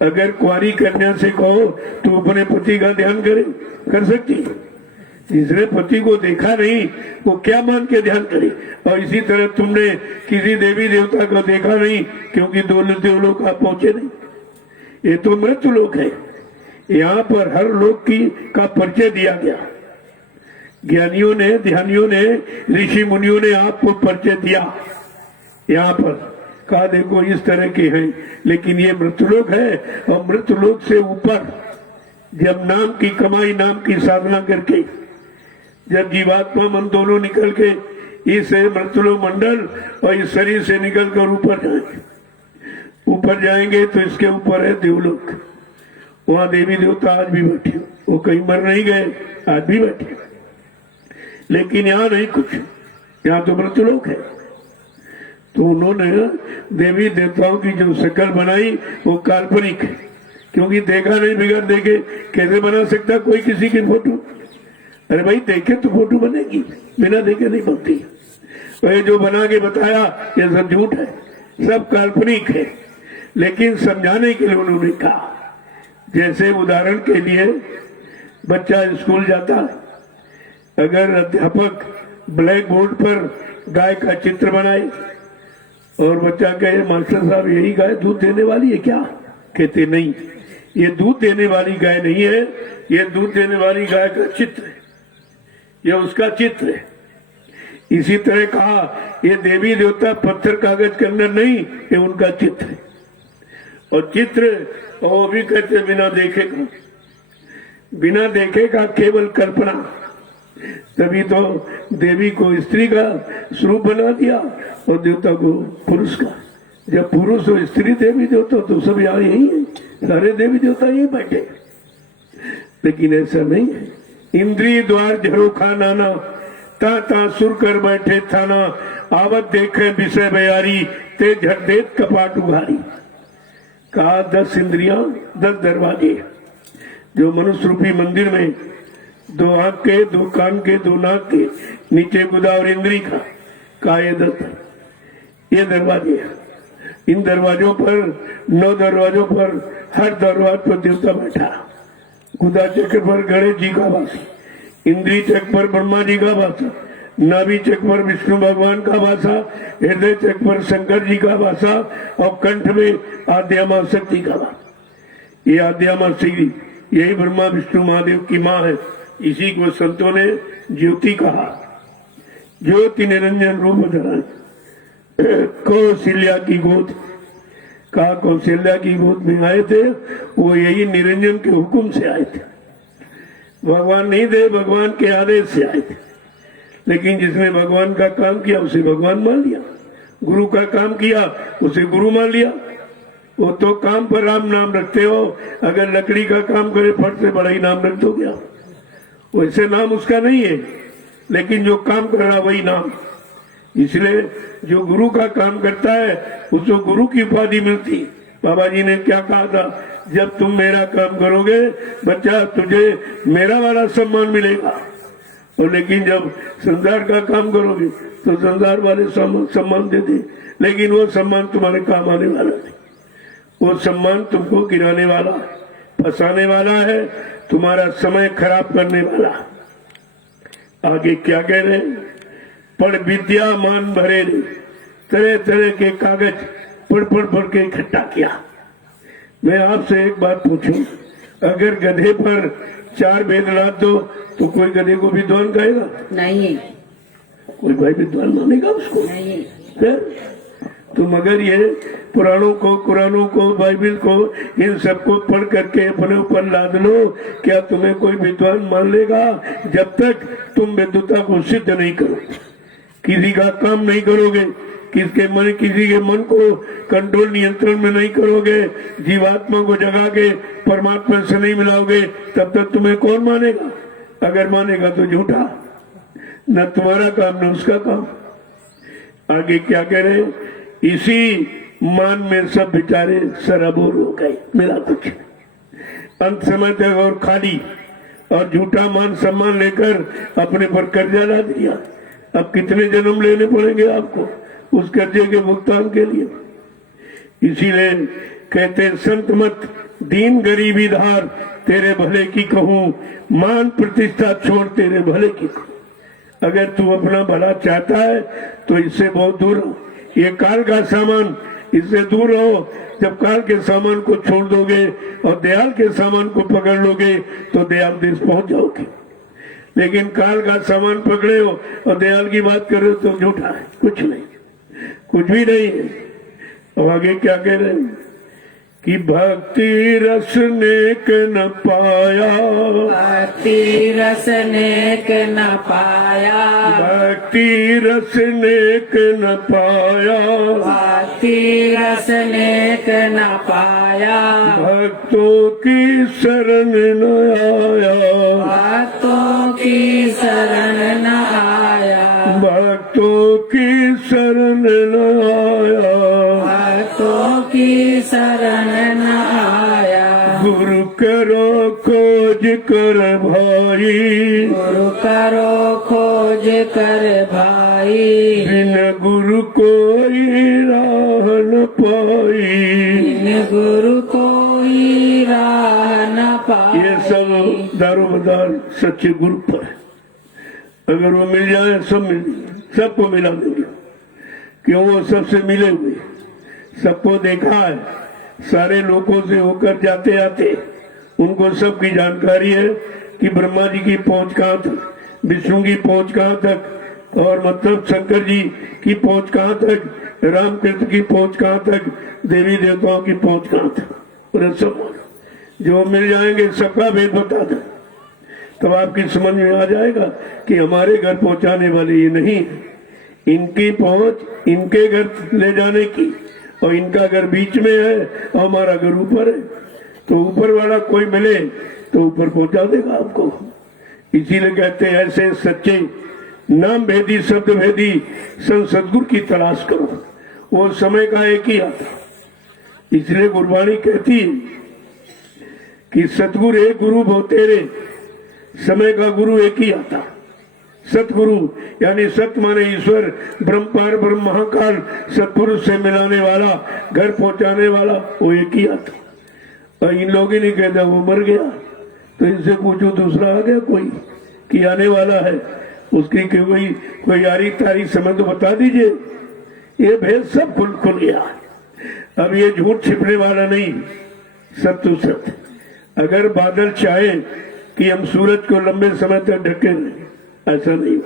अगर कुंवारी कन्या से कहो तो अपने पति का ध्यान करे, कर सकती? जिसने पति को देखा नहीं वो क्या मान के ध्यान करे? और इसी तरह तुमने किसी देवी देवता को देखा नहीं, क्योंकि दो देवलोक आप पहुंचे नहीं। ये तो मृत्यु लोक है। यहाँ पर हर लोक की का परिचय दिया गया। ज्ञानियों ने, ध्यानियों ने, ऋषि मुनियों ने आपको परिचय दिया। यहाँ पर कहा देखो इस तरह के हैं, लेकिन ये मृत्युलोक है। और मृत्युलोक से ऊपर जब नाम की कमाई, नाम की साधना करके जब जीवात्मा मन दोनों निकल के इस मृत्युलोक मंडल और इस शरीर से निकल कर ऊपर जाएंगे तो इसके ऊपर है देवलोक। वहां देवी देवता आज भी बैठे, वो कहीं मर नहीं गए, आज भी बैठे। लेकिन यहाँ नहीं कुछ, यहाँ तो मृत्युलोक है। तो उन्होंने देवी देवताओं की जो शक्ल बनाई वो काल्पनिक है, क्योंकि देखा नहीं, बिगड़ देखे कैसे बना सकता कोई किसी की फोटो? अरे भाई देखे तो फोटो बनेगी, बिना देखे नहीं बनती। और ये जो बना के बताया ये सब झूठ है, सब काल्पनिक है। लेकिन समझाने के लिए उन्होंने कहा, जैसे उदाहरण के लिए बच्चा स्कूल जाता है, अगर अध्यापक ब्लैक बोर्ड पर गाय का चित्र बनाए और बच्चा कहे मास्टर साहब यही गाय दूध देने वाली है क्या? कहते नहीं, ये दूध देने वाली गाय नहीं है, ये दूध देने वाली गाय का चित्र है, ये उसका चित्र है। इसी तरह कहा ये देवी देवता पत्थर कागज के अंदर नहीं, ये उनका चित्र है। और चित्र वो भी कहते बिना देखे का, बिना देखे का केवल कल्पना। तभी तो देवी को स्त्री का स्वरूप बना दिया और देवता को पुरुष का। जब पुरुष और स्त्री देवी देवता तो सब यहाँ यही है, सारे देवी देवता यही बैठे। लेकिन ऐसा नहीं है। इंद्री द्वार झरोखा नाना, ता ता सुर कर बैठे थाना, आवत देखे विषय बयारी, ते झट देत कपाट उघारी। कहा 10 इंद्रियां 10 दरवाजे, जो मनुष्य रूपी मंदिर में 2 आंख के, 2 कान के, 2 नाक के, नीचे गोदावरी इंद्री का, कहा ये 10 ये दरवाजे। इन दरवाजों पर 9 दरवाजों पर हर दरवाजे पर देवता बैठा। गुदा चक्र पर गणेश जी का वास, इंद्री चक्र पर ब्रह्मा जी का वासा, नाभि चक्र पर विष्णु भगवान का वासा, हृदय चक्र पर शंकर जी का वासा और कंठ में आद्यामा शक्ति का वासा। ये आद्यामा शक्ति यही ब्रह्मा विष्णु महादेव की माँ है। इसी को संतों ने ज्योति कहा। ज्योति निरंजन रूप धरा, कौशल्या की गोद, कहा कौशल्या की गोद में आए थे, वो यही निरंजन के हुक्म से आए थे। भगवान नहीं थे, भगवान के आदेश से आए थे। लेकिन जिसने भगवान का काम किया उसे भगवान मान लिया, गुरु का काम किया उसे गुरु मान लिया। वो तो काम पर राम नाम रखते हो, अगर लकड़ी का काम करे फट से बड़ा ही नाम रख दो क्या? वैसे नाम उसका नहीं है, लेकिन जो काम कर रहा वही नाम। इसलिए जो गुरु का काम करता है उसको गुरु की उपाधि मिलती। बाबा जी ने क्या कहा था, जब तुम मेरा काम करोगे बच्चा तुझे मेरा वाला सम्मान मिलेगा, और लेकिन जब संसार का काम करोगे तो संसार वाले सम्मान देते, लेकिन वो सम्मान तुम्हारे काम आने वाला नहीं। वो सम्मान तुमको गिराने वाला, फंसाने वाला है, तुम्हारा समय खराब करने वाला। आगे क्या कह रहे हैं? पर विद्या मान भरे रे, तरह तरह के कागज पढ़ के इकट्ठा किया। मैं आपसे एक बात पूछूं, अगर गधे पर 4 वेद लाद दो तो कोई गधे को विद्वान कहेगा? नहीं, कोई भाई विद्वान मानेगा उसको? नहीं। फिर तो मगर ये पुराणों को, कुरानों को, बाइबिल को, इन सबको पढ़ करके अपने ऊपर लाद लो, क्या तुम्हें कोई विद्वान मान लेगा? जब तक तुम विद्वता को सिद्ध नहीं करोगे, किसी का काम नहीं करोगे, किसी के मन को कंट्रोल नियंत्रण में नहीं करोगे, जीवात्मा को जगा के परमात्मा से नहीं मिलाओगे, तब तक तुम्हें कौन मानेगा? अगर मानेगा तो झूठा, न तुम्हारा काम न उसका काम। आगे क्या कह रहे? इसी मान में सब बेचारे सराबोर हो गए, मिला कुछ अंत समय तक और खाली और झूठा मान सम्मान लेकर अपने पर कर्जा ला दिया। अब कितने जन्म लेने पड़ेंगे आपको उस कर्जे के भुगतान के लिए? इसीलिए कहते हैं संत मत दीन गरीबी धार, तेरे भले की कहूँ, मान प्रतिष्ठा छोड़ तेरे भले की कहूँ। अगर तू अपना भला चाहता है तो इससे बहुत दूर रहो, ये काल का सामान, इससे दूर रहो। जब काल के सामान को छोड़ दोगे और दयाल के सामान को पकड़ लोगे तो दयाल देश पहुंच जाओगे। लेकिन काल का सामान पकड़े हो और दयाल की बात कर रहे हो तो झूठा है, कुछ नहीं, कुछ भी नहीं है। अब आगे क्या कह रहे हैं कि भक्ति रस नेक न पाया, भक्ति रस नेक न पाया, भक्ति रस नेक न पाया, भक्ति रस नेक न पाया, भक्तों की शरण न आया, भक्तों की शरण न आया, भक्तों की शरण न आया, भक्तों की शरण न आया। गुरु करो खोज कर भाई, गुरु करो खोज कर भाई, बिन गुरु कोई राह न पाई। बिन गुरु कोई राह न पाई। ये सब दारोमदार सच्चे गुरु पर है। अगर वो मिल जाए सब मिल जाए, सबको मिला देंगे, क्यों? वो सबसे मिले हुए, सबको देखा है, सारे लोगों से होकर जाते आते उनको सबकी जानकारी है कि ब्रह्मा जी की पहुंच कहाँ तक, विष्णु की पहुंच कहाँ तक, और मतलब शंकर जी की पहुंच कहाँ तक, रामकृष्ण की पहुंच कहाँ तक, देवी देवताओं की पहुंच कहाँ तक। और सब जो मिल जाएंगे सबका भेद बता दें, तब आपकी समझ में आ जाएगा कि हमारे घर पहुंचाने वाले ये नहीं है, इनकी पहुंच इनके घर ले जाने की, और इनका घर बीच में है और हमारा घर ऊपर है। तो ऊपर वाला कोई मिले तो ऊपर पहुंचा देगा आपको। इसीलिए कहते हैं ऐसे सच्चे नाम भेदी शब्द भेदी संत सदगुरु की तलाश करो, वो समय का एक ही आता। इसलिए गुरबाणी कहती है कि सतगुरु एक गुरु बहुत तेरे, समय का गुरु एक ही आता। सतगुरु यानी सत्य माने ईश्वर, ब्रह्म पार ब्रह्म महाकाल, सतपुरुष से मिलाने वाला, घर पहुंचाने वाला, वो एक ही आता। और इन लोग ही नहीं कहते वो मर गया, तो इनसे पूछो दूसरा आ गया कोई कि आने वाला है, उसकी कोई यारी तारीख समय तो बता दीजिए। ये भेद सब खुल गया। अब ये झूठ छिपने वाला नहीं, सत्य सत्य। अगर बादल चाहे कि हम सूरज को लंबे समय तक ढके नहीं, ऐसा नहीं।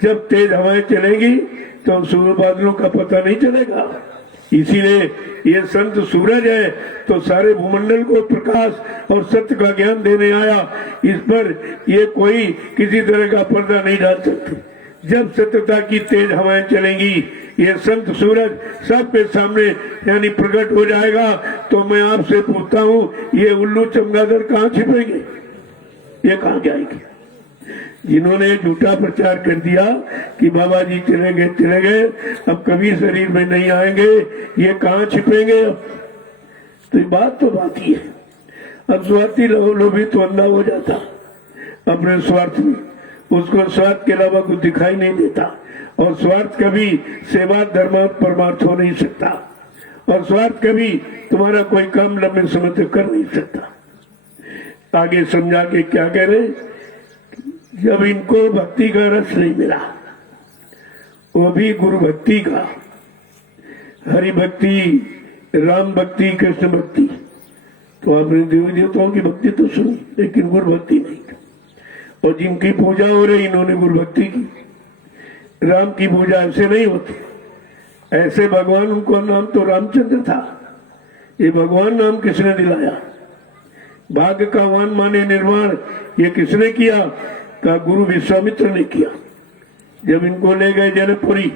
जब तेज हवाएं चलेगी तो सूर्य बादलों का पता नहीं चलेगा। इसीलिए ये संत सूरज है तो सारे भूमंडल को प्रकाश और सत्य का ज्ञान देने आया। इस पर ये कोई किसी तरह का पर्दा नहीं डाल सकते। जब सत्यता की तेज हवाएं चलेंगी, ये संत सूरज सबके सामने यानी प्रकट हो जाएगा। तो मैं आपसे पूछता हूँ, ये उल्लू चमगादड़ कहाँ छिपेंगे? ये कहाँ जाएंगे? जिन्होंने झूठा प्रचार कर दिया कि बाबा जी चले गए, अब कभी शरीर में नहीं आएंगे, ये कहाँ छिपेंगे? तो ये बात ही है। अब स्वार्थी लोभी तो अंधा हो जाता अपने स्वार्थ में, उसको स्वार्थ के अलावा कुछ दिखाई नहीं देता। और स्वार्थ कभी सेवा धर्म परमार्थ हो नहीं सकता, और स्वार्थ कभी तुम्हारा कोई काम लंबे समय तक कर नहीं सकता। आगे समझा के क्या कह रहे, जब इनको भक्ति का रस नहीं मिला वो भी गुरु भक्ति का, हरि भक्ति, राम भक्ति, कृष्ण भक्ति। तो आपने देवी देवताओं की भक्ति तो सुनी, लेकिन गुरु भक्ति नहीं। और जिनकी पूजा हो रही, इन्होंने गुरु भक्ति की। राम की पूजा ऐसे नहीं होती। ऐसे भगवान, उनको नाम तो रामचंद्र था, ये भगवान नाम किसने दिलाया? भाग्य का वान माने निर्माण, ये किसने किया? का गुरु विश्वामित्र ने किया। जब इनको ले गए जनकपुरी,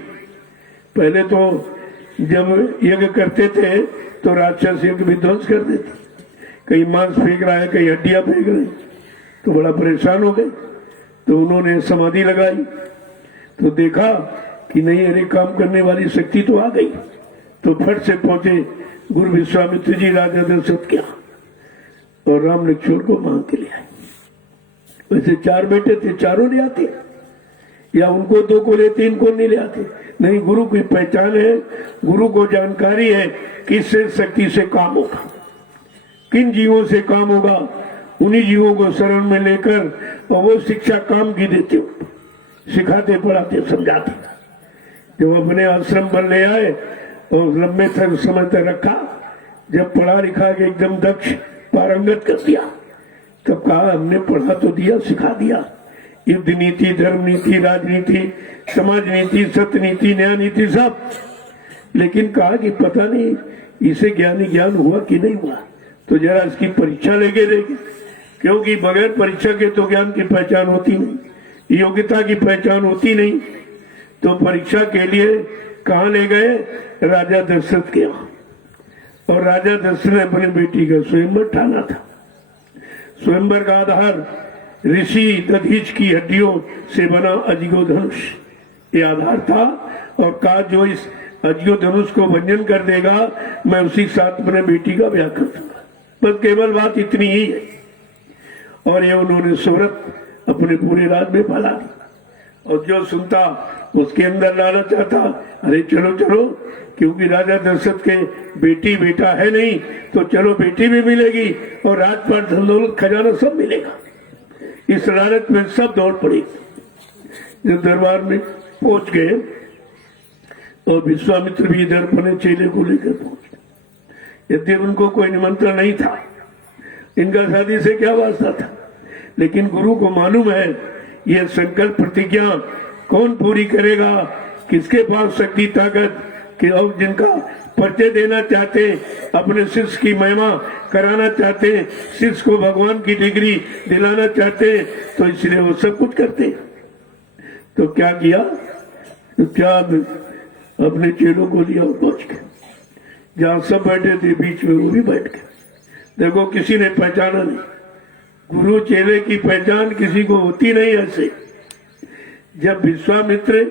पहले तो जब यज्ञ करते थे तो राक्षस यज्ञ विध्वंस कर देते, कहीं मांस फेंक रहा है, कहीं हड्डियां फेंक रहे, तो बड़ा परेशान हो गए। तो उन्होंने समाधि लगाई, तो देखा कि नहीं, अरे काम करने वाली शक्ति तो आ गई। तो फट से पहुंचे गुरु विश्वामित्र जी राजा दशरथ क्या, और राम लक्ष्मण को मांग के ले आए। वैसे 4 बेटे थे, चारों ले आते, या उनको 2 को लेते, इनको नहीं ले आते। नहीं, गुरु की पहचान है, गुरु को जानकारी है किससे शक्ति से काम होगा, किन जीवों से काम होगा, उन्हीं जीवों को शरण में लेकर और वो शिक्षा काम की देते हो, सिखाते, पढ़ाते, समझाते। जब अपने आश्रम पर ले आए और लंबे समय तक रखा, जब पढ़ा लिखा के एकदम दक्ष पारंगत कर दिया, तब कहा हमने पढ़ा तो दिया, सिखा दिया, युद्ध नीति, धर्म नीति, राजनीति, समाज नीति, सत्य नीति, न्याय नीति, सब। लेकिन कहा कि पता नहीं इसे ज्ञानी ज्ञान हुआ कि नहीं हुआ, तो जरा इसकी परीक्षा लेके देखे, क्योंकि बगैर परीक्षा के तो ज्ञान की पहचान होती नहीं, योग्यता की पहचान होती नहीं। तो परीक्षा के लिए कहाँ ले गए? राजा दशरथ के यहाँ। और राजा दशरथ ने अपनी बेटी का स्वयंवर ठाना था। स्वयंवर का आधार ऋषि दधीच की हड्डियों से बना अजगो धनुष, ये आधार था। और कहा जो इस अजगो धनुष को भंजन कर देगा, मैं उसी साथ अपने बेटी का ब्याह कर दूंगा। बस केवल बात इतनी ही है। और ये उन्होंने सुव्रत अपने पूरे राज में फैला दी। और जो सुनता उसके अंदर लालच आता, अरे चलो चलो, क्योंकि राजा दशरथ के बेटी बेटा है नहीं, तो चलो बेटी भी मिलेगी और राजपाट, धन दौलत, खजाना सब मिलेगा। इस लालच में सब दौड़ पड़ी। जब दरबार में पहुंच गए और विश्वामित्र भी इधर अपने चेले को लेकर पहुंचे। यद्यपि उनको कोई निमंत्रण नहीं था, इनका शादी से क्या वास्ता था, लेकिन गुरु को मालूम है ये संकल्प प्रतिज्ञा कौन पूरी करेगा, किसके पास शक्ति ताकत कि, और जिनका परिचय देना चाहते, अपने शिष्य की महिमा कराना चाहते, शिष्य को भगवान की डिग्री दिलाना चाहते, तो इसलिए वो सब कुछ करते। तो क्या किया? तो क्या अपने चेलों को लिया और पहुंच के जहां सब बैठे थे, बीच में वो भी बैठ गए। देखो, किसी ने पहचाना नहीं। गुरु चेले की पहचान किसी को होती नहीं ऐसे। जब विश्वामित्र,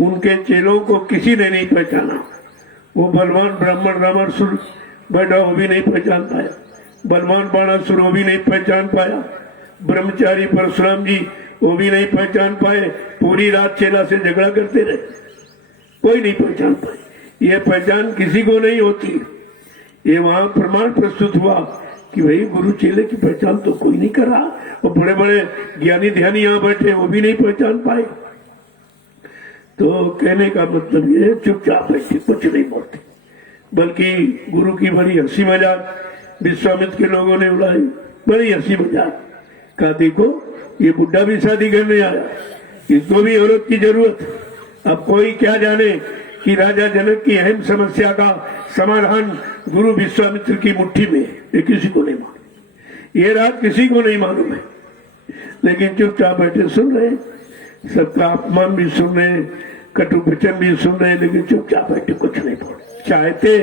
उनके चेलों को किसी ने नहीं पहचाना। वो बलवान ब्राह्मण रामासुर बैठा, वो भी नहीं पहचान पाया। बलवान बाणासुर, वो भी नहीं पहचान पाया। ब्रह्मचारी परशुराम जी, वो भी नहीं पहचान पाए। पूरी रात चेला से झगड़ा करते रहे, कोई नहीं पहचान पाए। ये पहचान किसी को नहीं होती। ये वहां प्रमाण प्रस्तुत हुआ कि भाई गुरु चेले की पहचान तो कोई नहीं कर रहा। और बड़े बड़े ज्ञानी ध्यानी यहाँ बैठे, वो भी नहीं पहचान पाए। तो कहने का मतलब ये, चुपचाप बैठे, कुछ नहीं बोलते। बल्कि गुरु की बड़ी हंसी मजाक विश्वामित्र के लोगों ने उड़ाई, बड़ी हंसी मजाक। कहा देखो, ये बुढ़ा भी शादी करने आया, इसको भी औरत की जरूरत। अब कोई क्या जाने कि राजा जनक की अहम समस्या का समाधान गुरु विश्वामित्र की मुट्ठी में, ये किसी को नहीं मालूम। ये रात किसी को नहीं मालूम है, लेकिन चुपचाप बैठे सुन रहे, सबका अपमान भी सुन रहे, कटु वचन भी सुन रहे, लेकिन चुपचाप बैठे, कुछ नहीं बोल। चाहते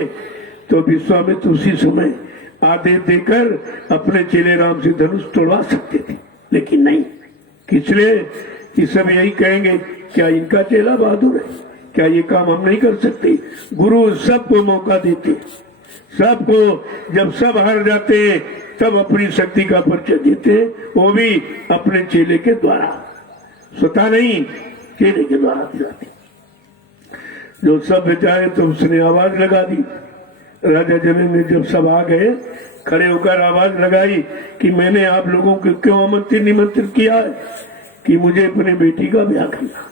तो विश्वामित्र उसी समय आदेश देकर अपने चेले राम से धनुष तोड़वा सकते थे, लेकिन नहीं। इसलिए कि सब यही कहेंगे, क्या इनका चेला बहादुर है, क्या ये काम हम नहीं कर सकते? गुरु सबको मौका देते, सबको। जब सब हार जाते तब अपनी शक्ति का परिचय देते, वो भी अपने चेले के द्वारा, स्वतः नहीं, चेले के द्वारा दिलाते। जो सब बचाए तो उसने आवाज लगा दी। राजा जनक ने जब सब आ गए, खड़े होकर आवाज लगाई कि मैंने आप लोगों को क्यों निमंत्रित किया है कि मुझे अपने बेटी का ब्याह करना।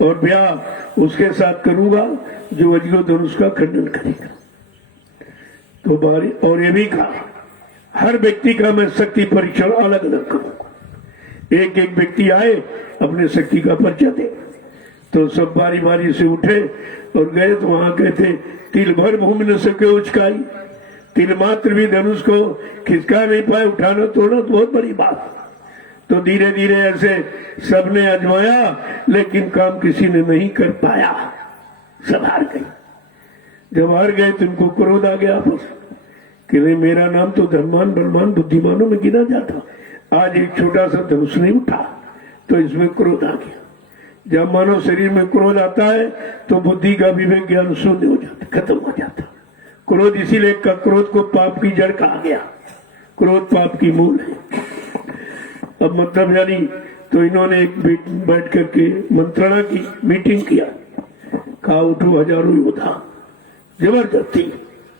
और ब्याह उसके साथ करूंगा जो वज्रो धनुष का खंडन करेगा। तो बारी और ये भी कहा हर व्यक्ति का मैं शक्ति परीक्षण अलग अलग करूंगा। एक एक व्यक्ति आए अपने शक्ति का परिचय दे। तो सब बारी बारी से उठे और गए तो वहां कहते तिल भर भूमि न सके उचकाई, तिल मात्र भी धनुष को खिसका नहीं पाए, उठाना तोड़ना तो बहुत बड़ी बात। तो धीरे धीरे ऐसे सबने आजमाया लेकिन काम किसी ने नहीं कर पाया, सब हार गए। जब हार गए तो इनको क्रोध आ गया आपस कि नहीं मेरा नाम तो धनवान बलवान बुद्धिमानों में गिना जाता, आज एक छोटा सा धनुष नहीं उठा तो इसमें क्रोध आ गया। जब मानव शरीर में क्रोध आता है तो बुद्धि का विवेक ज्ञान शून्य हो जाता, खत्म हो जाता। क्रोध इसीलिए क्रोध को पाप की जड़ कहा गया, क्रोध पाप की मूल है। अब मतलब यानी तो इन्होंने एक बैठ करके मंत्रणा की मीटिंग किया, कहा उठो हजारों योद्धा, जबरदस्ती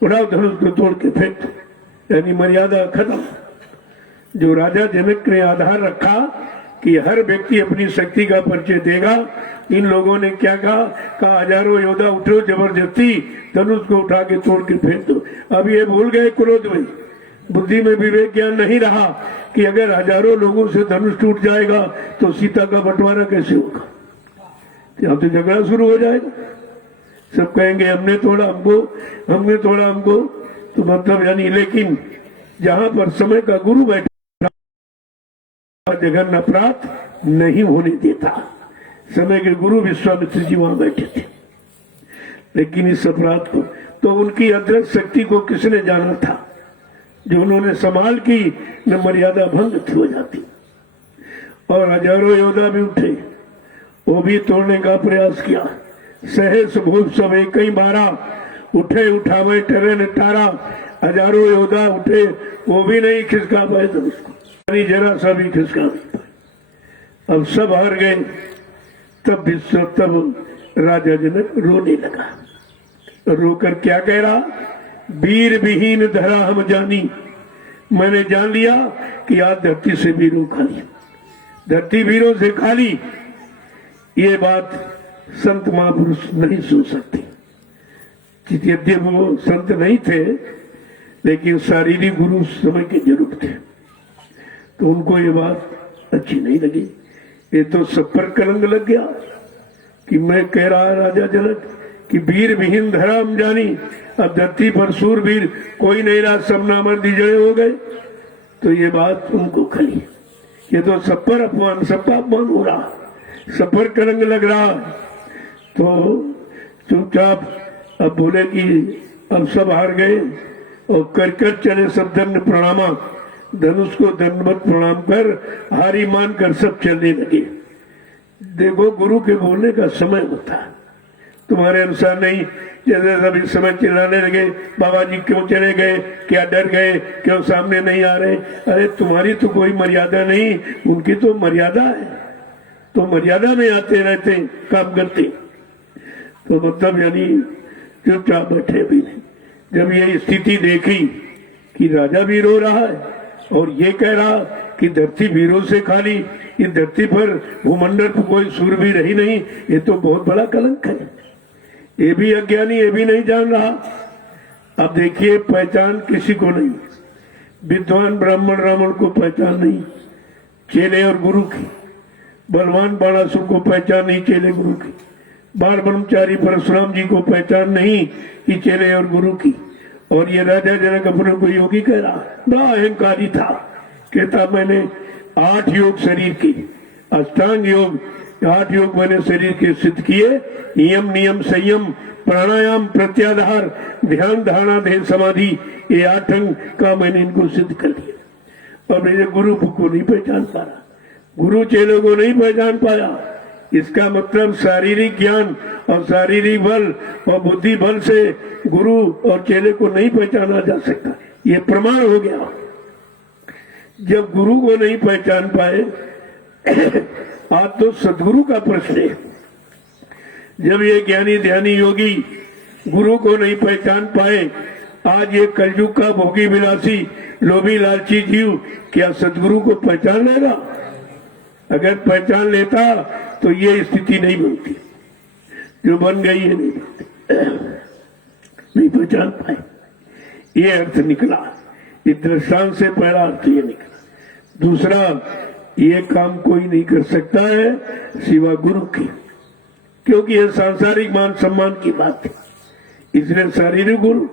उड़ाओ धनुष को तोड़ के फेंक, यानी मर्यादा खत्म। जो राजा जनक ने आधार रखा कि हर व्यक्ति अपनी शक्ति का परिचय देगा, इन लोगों ने क्या कहा हजारों योद्धा उठो जबरदस्ती धनुष को उठा के तोड़ के फेंक दो। अब ये भूल गए क्रोध में, बुद्धि में विवेक ज्ञान नहीं रहा कि अगर हजारों लोगों से धनुष टूट जाएगा तो सीता का बंटवारा कैसे होगा, यहाँ तो झगड़ा शुरू हो जाएगा। सब कहेंगे हमने तोड़ा हमको, हमने तोड़ा हमको। तो मतलब यानी लेकिन जहां पर समय का गुरु बैठा जगन अपराध नहीं होने देता, समय के गुरु विश्वामित्र जी वहां बैठे थे। लेकिन इस अपराध को तो उनकी अदृश्य शक्ति को किसने जाना था, जो उन्होंने संभाल की न मर्यादा भंग हो जाती। और हजारों योद्धा भी उठे, वो भी तोड़ने का प्रयास किया। सहस भूप सब एक ही मारा, उठे उठावे टरे न टारा, हजारों योद्धा उठे वो भी नहीं खिसका पाए तो उसको जरा सा भी खिसका नहीं पाए। अब सब हार गए। तब राजा जनक रोने लगा। रोकर क्या कह रहा, वीर विहीन धरा हम जानी, मैंने जान लिया कि आज धरती से वीरों खाली, धरती वीरों से खाली। ये बात संत महापुरुष नहीं सुन सकते। यद्यपि वो संत नहीं थे लेकिन शारीरिक गुरु समय के जरूर थे, तो उनको ये बात अच्छी नहीं लगी। ये तो सब पर कलंक लग गया कि मैं कह रहा राजा जनक कि वीर विहीन धरा हम जानी, अब धरती पर सूरवीर कोई नहीं रहा, सब नामर्द जड़े हो गए। तो ये बात उनको खली, ये तो सब पर अपमान, सबका अपमान हो रहा, सब पर कलंक लग रहा। तो चुपचाप अब बोले कि अब सब हार गए और कर कर चले सब दंड प्रणामा, धनुष को दंडवत प्रणाम कर हारी मान कर सब चलने लगे। देखो गुरु के बोलने का समय होता है, तुम्हारे अनुसार नहीं। जैसे सभी समय चिल्लाने लगे बाबा जी क्यों चले गए, क्या डर गए, क्यों सामने नहीं आ रहे। अरे तुम्हारी तो कोई मर्यादा नहीं, उनकी तो मर्यादा है, तो मर्यादा में आते रहते काम करते। तो मतलब यानी चुपचाप बैठे भी नहीं। जब ये स्थिति देखी कि राजा भी रो रहा है और ये कह रहा कि धरती वीरों से खाली, इस धरती पर भूमंडल पर कोई सूरवीर ही नहीं, ये तो बहुत बड़ा कलंक है। ये भी अज्ञानी, ये भी नहीं जान रहा। अब देखिए पहचान किसी को नहीं, विद्वान ब्राह्मण रावण को पहचान नहीं, चेले और गुरु की। बलवान बाणासुर को पहचान नहीं, चेले गुरु की। बाल ब्रह्मचारी परशुराम जी को पहचान नहीं कि चेले और गुरु की। और ये राजा जनक अपने को योगी कह रहा, बड़ा अहंकारी था, कहता मैंने 8 योग शरीर की, अष्टांग योग 8 योग मैंने शरीर के सिद्ध किए, यम नियम संयम प्राणायाम प्रत्याधार ध्यान धारणा ध्येय समाधि, ये 8 अंग का मैंने इनको सिद्ध कर दिया। और मेरे गुरु को नहीं पहचान पा रहा, गुरु चेलों को नहीं पहचान पाया। इसका मतलब शारीरिक ज्ञान और शारीरिक बल और बुद्धि बल से गुरु और चेले को नहीं पहचाना जा सकता, ये प्रमाण हो गया। जब गुरु को नहीं पहचान पाए आज तो सदगुरु का प्रश्न है। जब ये ज्ञानी ध्यानी योगी गुरु को नहीं पहचान पाए, आज ये कलयुग का भोगी विलासी लोभी लालची जीव क्या सदगुरु को पहचान लेगा? अगर पहचान लेता तो ये स्थिति नहीं बनती। जो बन गई है नहीं पहचान पाए। ये अर्थ निकला, इस दृष्टांत से पहला अर्थ ये निकला। दूसरा, ये काम कोई नहीं कर सकता है सिवा गुरु की, क्योंकि यह सांसारिक मान सम्मान की बात है। इसलिए शारीरिक गुरु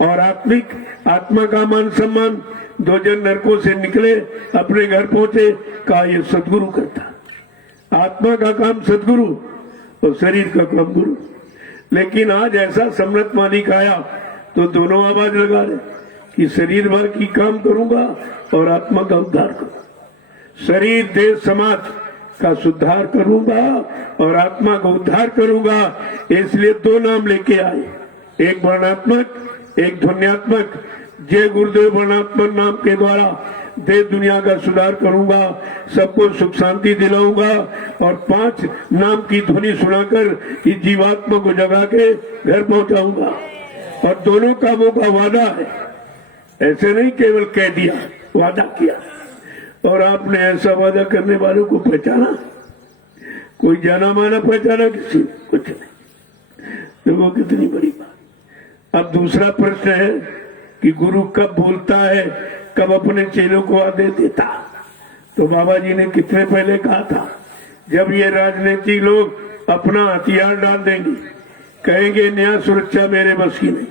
और आत्मिक आत्मा का मान सम्मान, दो जन नरकों से निकले अपने घर पहुंचे, कहा ये सदगुरु करता। आत्मा का काम सदगुरु और शरीर का काम गुरु। लेकिन आज ऐसा सम्मत मालिक आया तो दोनों आवाज लगा रहे कि शरीर भर की काम करूंगा और आत्मा का उद्धार करूंगा, शरीर देश समाज का सुधार करूंगा और आत्मा का उद्धार करूंगा। इसलिए दो नाम लेके आए, एक वर्णात्मक एक ध्वन्यात्मक। जय गुरुदेव वर्णात्मक नाम के द्वारा देश दुनिया का सुधार करूंगा, सबको सुख शांति दिलाऊंगा और 5 नाम की ध्वनि सुनाकर इस जीवात्मा को जगा के घर पहुंचाऊंगा। और दोनों कामों का वादा है, ऐसे नहीं केवल कह दिया, वादा किया। और आपने ऐसा वादा करने वालों को पहचाना? कोई जाना माना पहचाना? किसी कुछ नहीं। देखो कितनी बड़ी बात। अब दूसरा प्रश्न है कि गुरु कब बोलता है, कब अपने चेलों को आदेश देता। तो बाबा जी ने कितने पहले कहा था, जब ये राजनीतिक लोग अपना हथियार डाल देंगे, कहेंगे न्याय सुरक्षा मेरे बस की नहीं,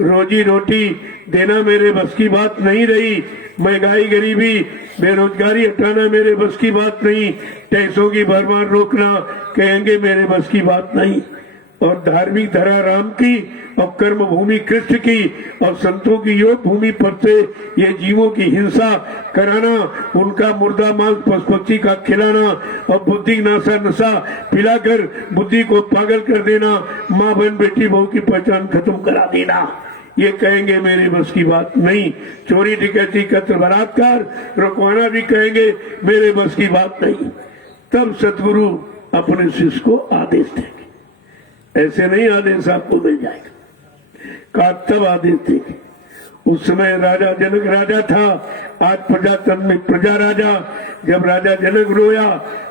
रोजी रोटी देना मेरे बस की बात नहीं रही, महंगाई गरीबी बेरोजगारी हटाना मेरे बस की बात नहीं, टैक्सों की भरमार रोकना कहेंगे मेरे बस की बात नहीं, और धार्मिक धरा राम की और कर्म भूमि कृष्ण की और संतों की योग भूमि पर से ये जीवों की हिंसा कराना, उनका मुर्दा मांस पशु पक्षी का खिलाना और बुद्धि नाशा नशा पिलाकर बुद्धि को पागल कर देना, माँ बहन बेटी बहू की पहचान खत्म करा देना, ये कहेंगे मेरे बस की बात नहीं। चोरी डकैती कत्ल बलात्कार रुकवाना भी कहेंगे मेरे बस की बात नहीं। तब सतगुरु अपने शिष्य को आदेश देंगे, ऐसे नहीं आदेश आपको मिल जाएगा, का तब आदेश देंगे। उस समय राजा जनक राजा था, आज प्रजातंत्र में प्रजा राजा। जब राजा जनक रोया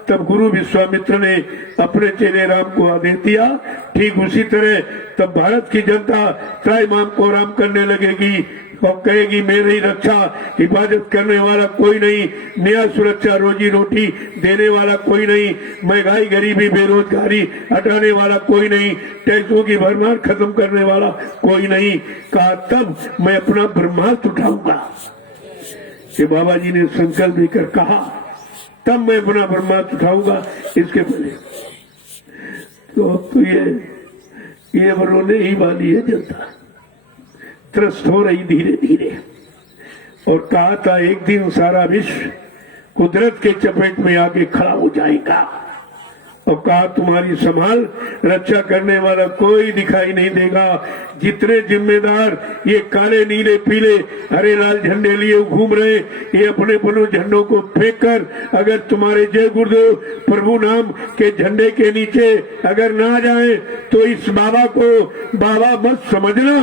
तब गुरु विश्वामित्र ने अपने चेले राम को आदेश दिया। ठीक उसी तरह तब भारत की जनता त्राईमाम को राम करने लगेगी और कहेगी मेरी रक्षा हिफाजत करने वाला कोई नहीं, न्याय सुरक्षा रोजी रोटी देने वाला कोई नहीं, महंगाई गरीबी बेरोजगारी हटाने वाला कोई नहीं, टैक्सों की भरमार खत्म करने वाला कोई नहीं। कहा तब मैं अपना ब्रह्मास्त्र उठाऊंगा। ये बाबा जी ने संकल्प लेकर कहा तब मैं अपना ब्रह्मास्त्र उठाऊंगा। इसके पहले तो अब तो ये रोने ही वाली है जनता, त्रस्त हो रही धीरे धीरे। और कहा था एक दिन सारा विश्व कुदरत के चपेट में आके खड़ा हो जाएगा, और कहा तुम्हारी संभाल रक्षा करने वाला कोई दिखाई नहीं देगा। जितने जिम्मेदार ये काले नीले पीले हरे लाल झंडे लिए घूम रहे, ये अपने अपने झंडों को फेंककर अगर तुम्हारे जय गुरुदेव प्रभु नाम के झंडे के नीचे अगर ना जाए तो इस बाबा को बाबा मत समझना।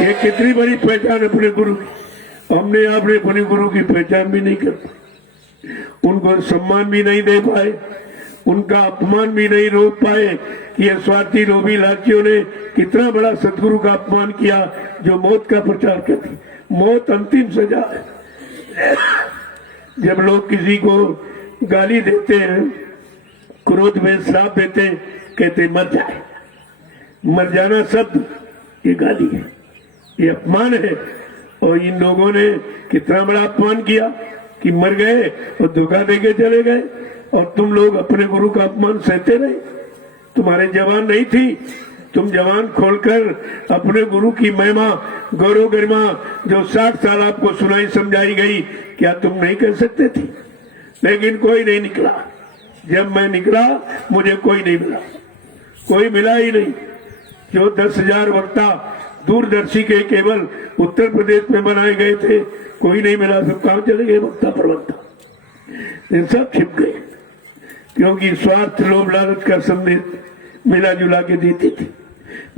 ये कितनी बड़ी पहचान अपने गुरु की। हमने आपने अपने गुरु की पहचान भी नहीं कर पाई, उनको सम्मान भी नहीं दे पाए, उनका अपमान भी नहीं रोक पाए। ये स्वार्थी लोभी लालचियों ने कितना बड़ा सतगुरु का अपमान किया जो मौत का प्रचार करती। मौत अंतिम सजा है। जब लोग किसी को गाली देते हैं, क्रोध में श्राप देते हैं, कहते मर जाए, मर जाना शब्द ये गाली है, ये अपमान है। और इन लोगों ने कितना बड़ा अपमान किया कि मर गए और धोखा देके चले गए, और तुम लोग अपने गुरु का अपमान सहते रहे। तुम्हारे जवान नहीं थी, तुम जवान खोलकर अपने गुरु की महिमा गौरव गरिमा जो 60 साल आपको सुनाई समझाई गई, क्या तुम नहीं कर सकते थे? लेकिन कोई नहीं निकला। जब मैं निकला मुझे कोई नहीं मिला, कोई मिला ही नहीं। जो 10,000 वक्ता दूरदर्शी के केवल उत्तर प्रदेश में बनाए गए थे, कोई नहीं मिला। सब कहां चले गए वक्ता प्रवक्ता? ये सब छिप गए, क्योंकि स्वार्थ लोभ लालच का संदेश मिला जुला के देते थे।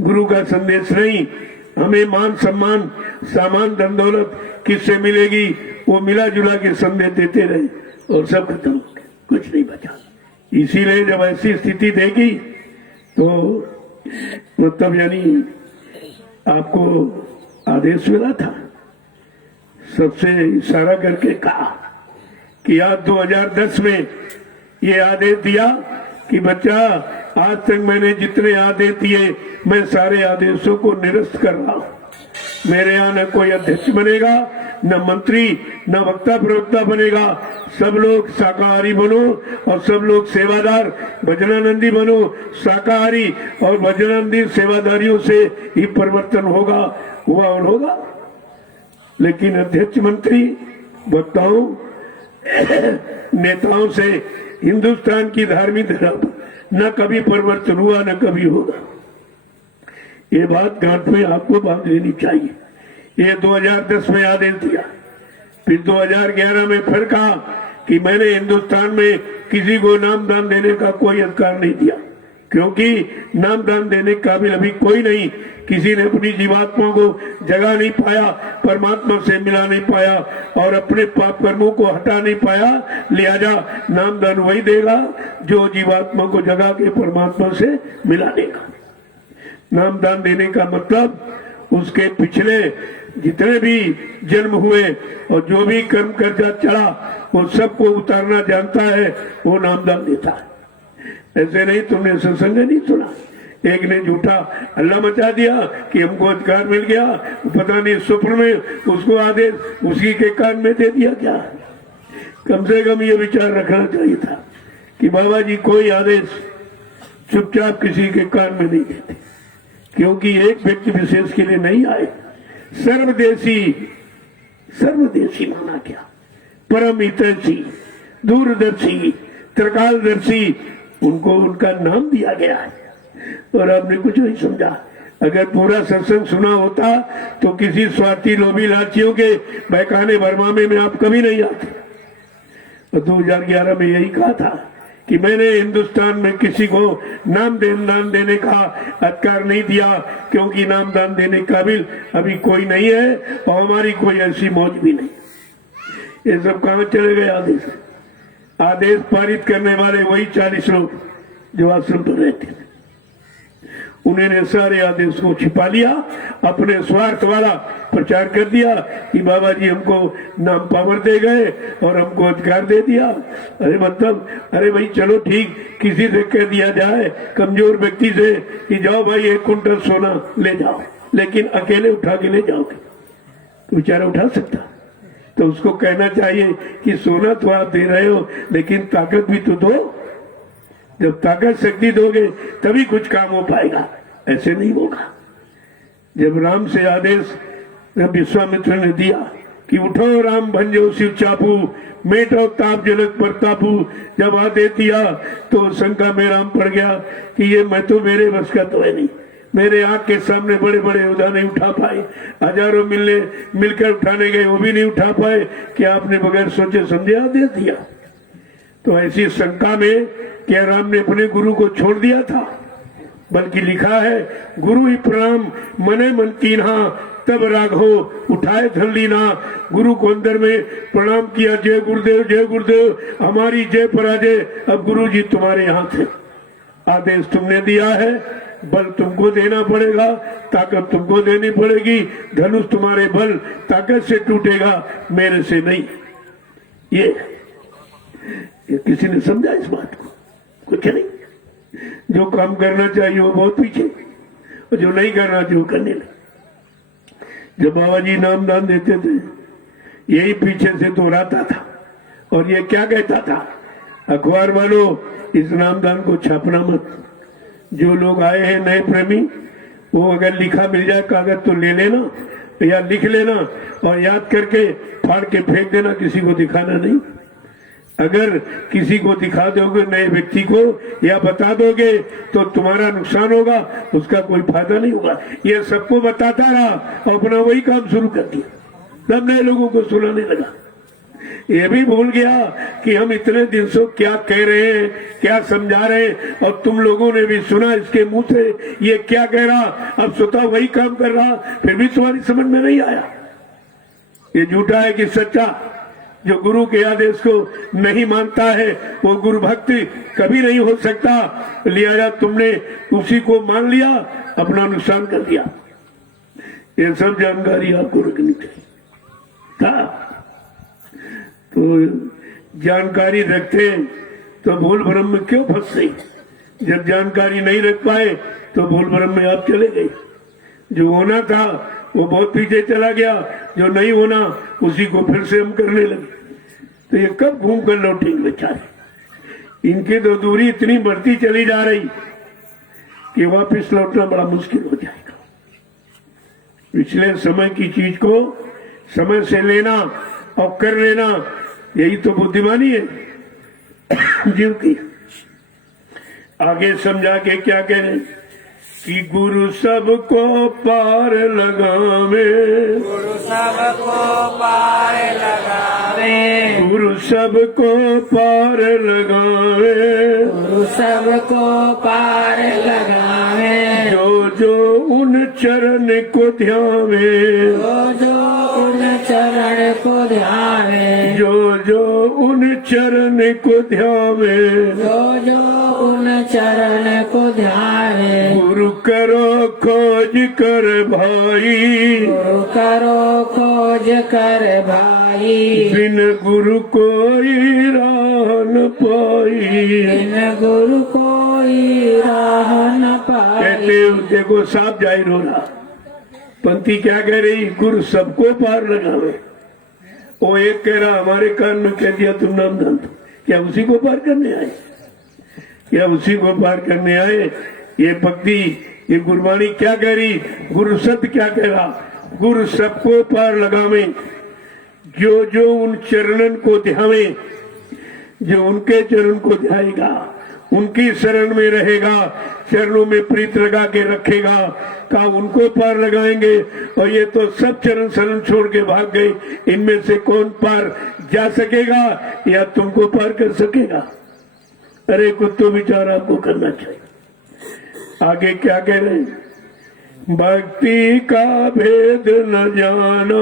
गुरु का संदेश नहीं। हमें मान सम्मान सामान धन दौलत किससे मिलेगी, वो मिला जुला के संदेश देते रहे और सब खत्म हो गया, कुछ नहीं बचा। इसीलिए जब ऐसी स्थिति देखी तो मतलब यानी आपको आदेश मिला था, सबसे इशारा करके कहा कि आज 2010 में ये आदेश दिया कि बच्चा आज तक मैंने जितने आदेश दिए मैं सारे आदेशों को निरस्त कर रहा हूं। मेरे यहाँ न कोई अध्यक्ष बनेगा, न मंत्री, न वक्ता प्रवक्ता बनेगा। सब लोग शाकाहारी बनो और सब लोग सेवादार भजनानंदी बनो। शाकाहारी और भजनानंदी सेवादारियों से ही परिवर्तन होगा, हुआ और होगा। लेकिन अध्यक्ष, मंत्री, वक्ताओं, नेताओं से हिंदुस्तान की धार्मिक धर्म न कभी परिवर्तन हुआ न कभी होगा। ये बात गांठ में आपको बांध लेनी चाहिए। ये 2010 में आदेश दिया, फिर 2011 में फिर कहा कि मैंने हिंदुस्तान में किसी को नामदान देने का कोई अधिकार नहीं दिया, क्योंकि नामदान देने का काबिल अभी कोई नहीं। किसी ने अपनी जीवात्मा को जगा नहीं पाया, परमात्मा से मिला नहीं पाया और अपने पाप कर्मों को हटा नहीं पाया। लिहाजा नामदान वही देगा जो जीवात्मा को जगा के परमात्मा से मिला देगा। नामदान देने का मतलब उसके पिछले जितने भी जन्म हुए और जो भी कर्म कर्जा चढ़ा वो सबको उतारना जानता है, वो नामदान देता है। ऐसे नहीं, तुमने सत्संग नहीं सुना, एक ने झूठा हल्ला मचा दिया कि हमको अधिकार मिल गया, पता नहीं स्वप्न में उसको आदेश उसी के कान में दे दिया क्या। कम से कम ये विचार रखना चाहिए था कि बाबा जी कोई आदेश चुपचाप किसी के कान में नहीं देते, क्योंकि एक व्यक्ति विशेष के लिए नहीं आए। सर्वदेशी माना क्या, परम हितैषी, दूरदर्शी, त्रिकालदर्शी, उनको उनका नाम दिया गया है और आपने कुछ नहीं समझा। अगर पूरा सत्संग सुना होता तो किसी स्वार्थी लोभी लालचियों के बहकाने भरमामे में आप कभी नहीं आते। और 2011 में यही कहा था कि मैंने हिंदुस्तान में किसी को नामदान देने का अधिकार नहीं दिया, क्योंकि नामदान देने काबिल अभी कोई नहीं है और हमारी कोई ऐसी मौज भी नहीं। ये सब कहां चले गए आदेश? आदेश पारित करने वाले वही 40 लोग जो आश्रम पर रहते थे, उन्होंने सारे आदेश को छिपा लिया, अपने स्वार्थ वाला प्रचार कर दिया कि बाबा जी हमको नाम पावर दे गए और हमको अधिकार दे दिया। अरे मतलब, अरे भाई चलो ठीक, किसी से कह दिया जाए, कमजोर व्यक्ति से कि जाओ भाई 1 कुंटल सोना ले जाओ, लेकिन अकेले उठा के ले जाओगे तो बेचारा उठा सकता? तो उसको कहना चाहिए कि सोना तो आप दे रहे हो लेकिन ताकत भी तो दो। जब ताकत शक्ति दोगे तभी कुछ काम हो पाएगा, ऐसे नहीं होगा। जब राम से आदेश विश्वामित्र ने दिया कि उठो राम भंजो शिव चापू, मेटो ताप जनक प्रतापू, जब आदेश दिया तो शंका में राम पड़ गया कि ये मैं तो मेरे बस का तो है नहीं, मेरे आंख के सामने बड़े बड़े उदा नहीं उठा पाए, हजारों मिलकर उठाने गए वो भी नहीं उठा पाए कि आपने बगैर सोचे समझे आदेश दिया। तो ऐसी शंका में क्या राम ने अपने गुरु को छोड़ दिया था? बल्कि लिखा है, गुरु ही प्रणाम मने मन कीन्हा, तब राघो उठाए धन लीना। गुरु को अंदर में प्रणाम किया, जय गुरुदेव जय गुरुदेव, हमारी जय पराजय, अब गुरु जी तुम्हारे यहाँ थे, आदेश तुमने दिया है, बल तुमको देना पड़ेगा, ताकत तुमको देनी पड़ेगी, धनुष तुम्हारे बल ताकत से टूटेगा, मेरे से नहीं। ये किसी ने समझा इस बात को? कुछ नहीं। जो काम करना चाहिए वो बहुत पीछे, और जो नहीं करना चाहिए वो करने लगे। जब बाबा जी नामदान देते थे यही पीछे से दोहराता था और ये क्या कहता था, अखबार वालों इस नामदान को छापना मत। जो लोग आए हैं नए प्रेमी, वो अगर लिखा मिल जाए कागज तो ले लेना या लिख लेना और याद करके फाड़ के फेंक देना, किसी को दिखाना नहीं। अगर किसी को दिखा दोगे नए व्यक्ति को या बता दोगे तो तुम्हारा नुकसान होगा, उसका कोई फायदा नहीं होगा। ये सबको बताता रहा और अपना वही काम शुरू कर दिया, सब नए लोगों को सुनाने लगा। ये भी भूल गया कि हम इतने दिन से क्या कह रहे हैं, क्या समझा रहे हैं, और तुम लोगों ने भी सुना इसके मुंह से ये क्या कह रहा, अब स्वतः वही काम कर रहा, फिर भी तुम्हारी समझ में नहीं आया। ये झूठा है कि सच्चा? जो गुरु के आदेश को नहीं मानता है वो गुरु भक्ति कभी नहीं हो सकता। लिहाजा तुमने उसी को मान लिया, अपना नुकसान कर दिया। ये सब जानकारी आपको रखनी चाहिए था। तो जानकारी रखते तो भूल भ्रम में क्यों फंसते? जब जानकारी नहीं रख पाए तो भूल भ्रम में आप चले गए। जो होना था वो बहुत पीछे चला गया, जो नहीं होना उसी को फिर से हम करने लगे। तो ये कब घूम कर लौटेंगे बेचारे? इनकी तो दूरी इतनी बढ़ती चली जा रही कि वापस लौटना बड़ा मुश्किल हो जाएगा। इसलिए समय की चीज को समय से लेना और कर लेना, यही तो बुद्धिमानी है जीव की। आगे समझा के क्या कह रहे कि गुरु सबको पार लगावे, गुरु सबको पार लगावे, गुरु सबको पार लगावे, गुरु सबको पार लगावे, जो जो उन चरण को ध्यावे, जो उन चरण को ध्यावे, जो जो उन चरण को ध्यावे, जो उन चरण को ध्यावे। गुरु करो खोज कर भाई, गुरु करो खोज कर भाई, बिन गुरु कोई राह न पाई। बिन गुरु कोई राह न पाई। कहते देखो साफ जाहिर हो रहा। पंक्ति क्या कह रही? गुरु सबको पार लगावे। वो एक कह रहा हमारे कान में कह दिया तुम नाम दान दो। क्या उसी को पार करने आए? क्या उसी को पार करने आए? ये भक्ति, ये गुरबाणी क्या कह रही? गुरु सत्य क्या कह रहा? गुरु सबको पार लगावे, जो जो उन चरणन को ध्यावे, जो उनके चरण को ध्याएगा, उनकी शरण में रहेगा, चरणों में प्रीत लगा के रखेगा, का उनको पार लगाएंगे। और ये तो सब चरण शरण छोड़ के भाग गए, इनमें से कौन पार जा सकेगा या तुमको पार कर सकेगा? अरे कुछ तो विचार आपको करना चाहिए। आगे क्या कह रहे हैं? भक्ति का भेद न जाना,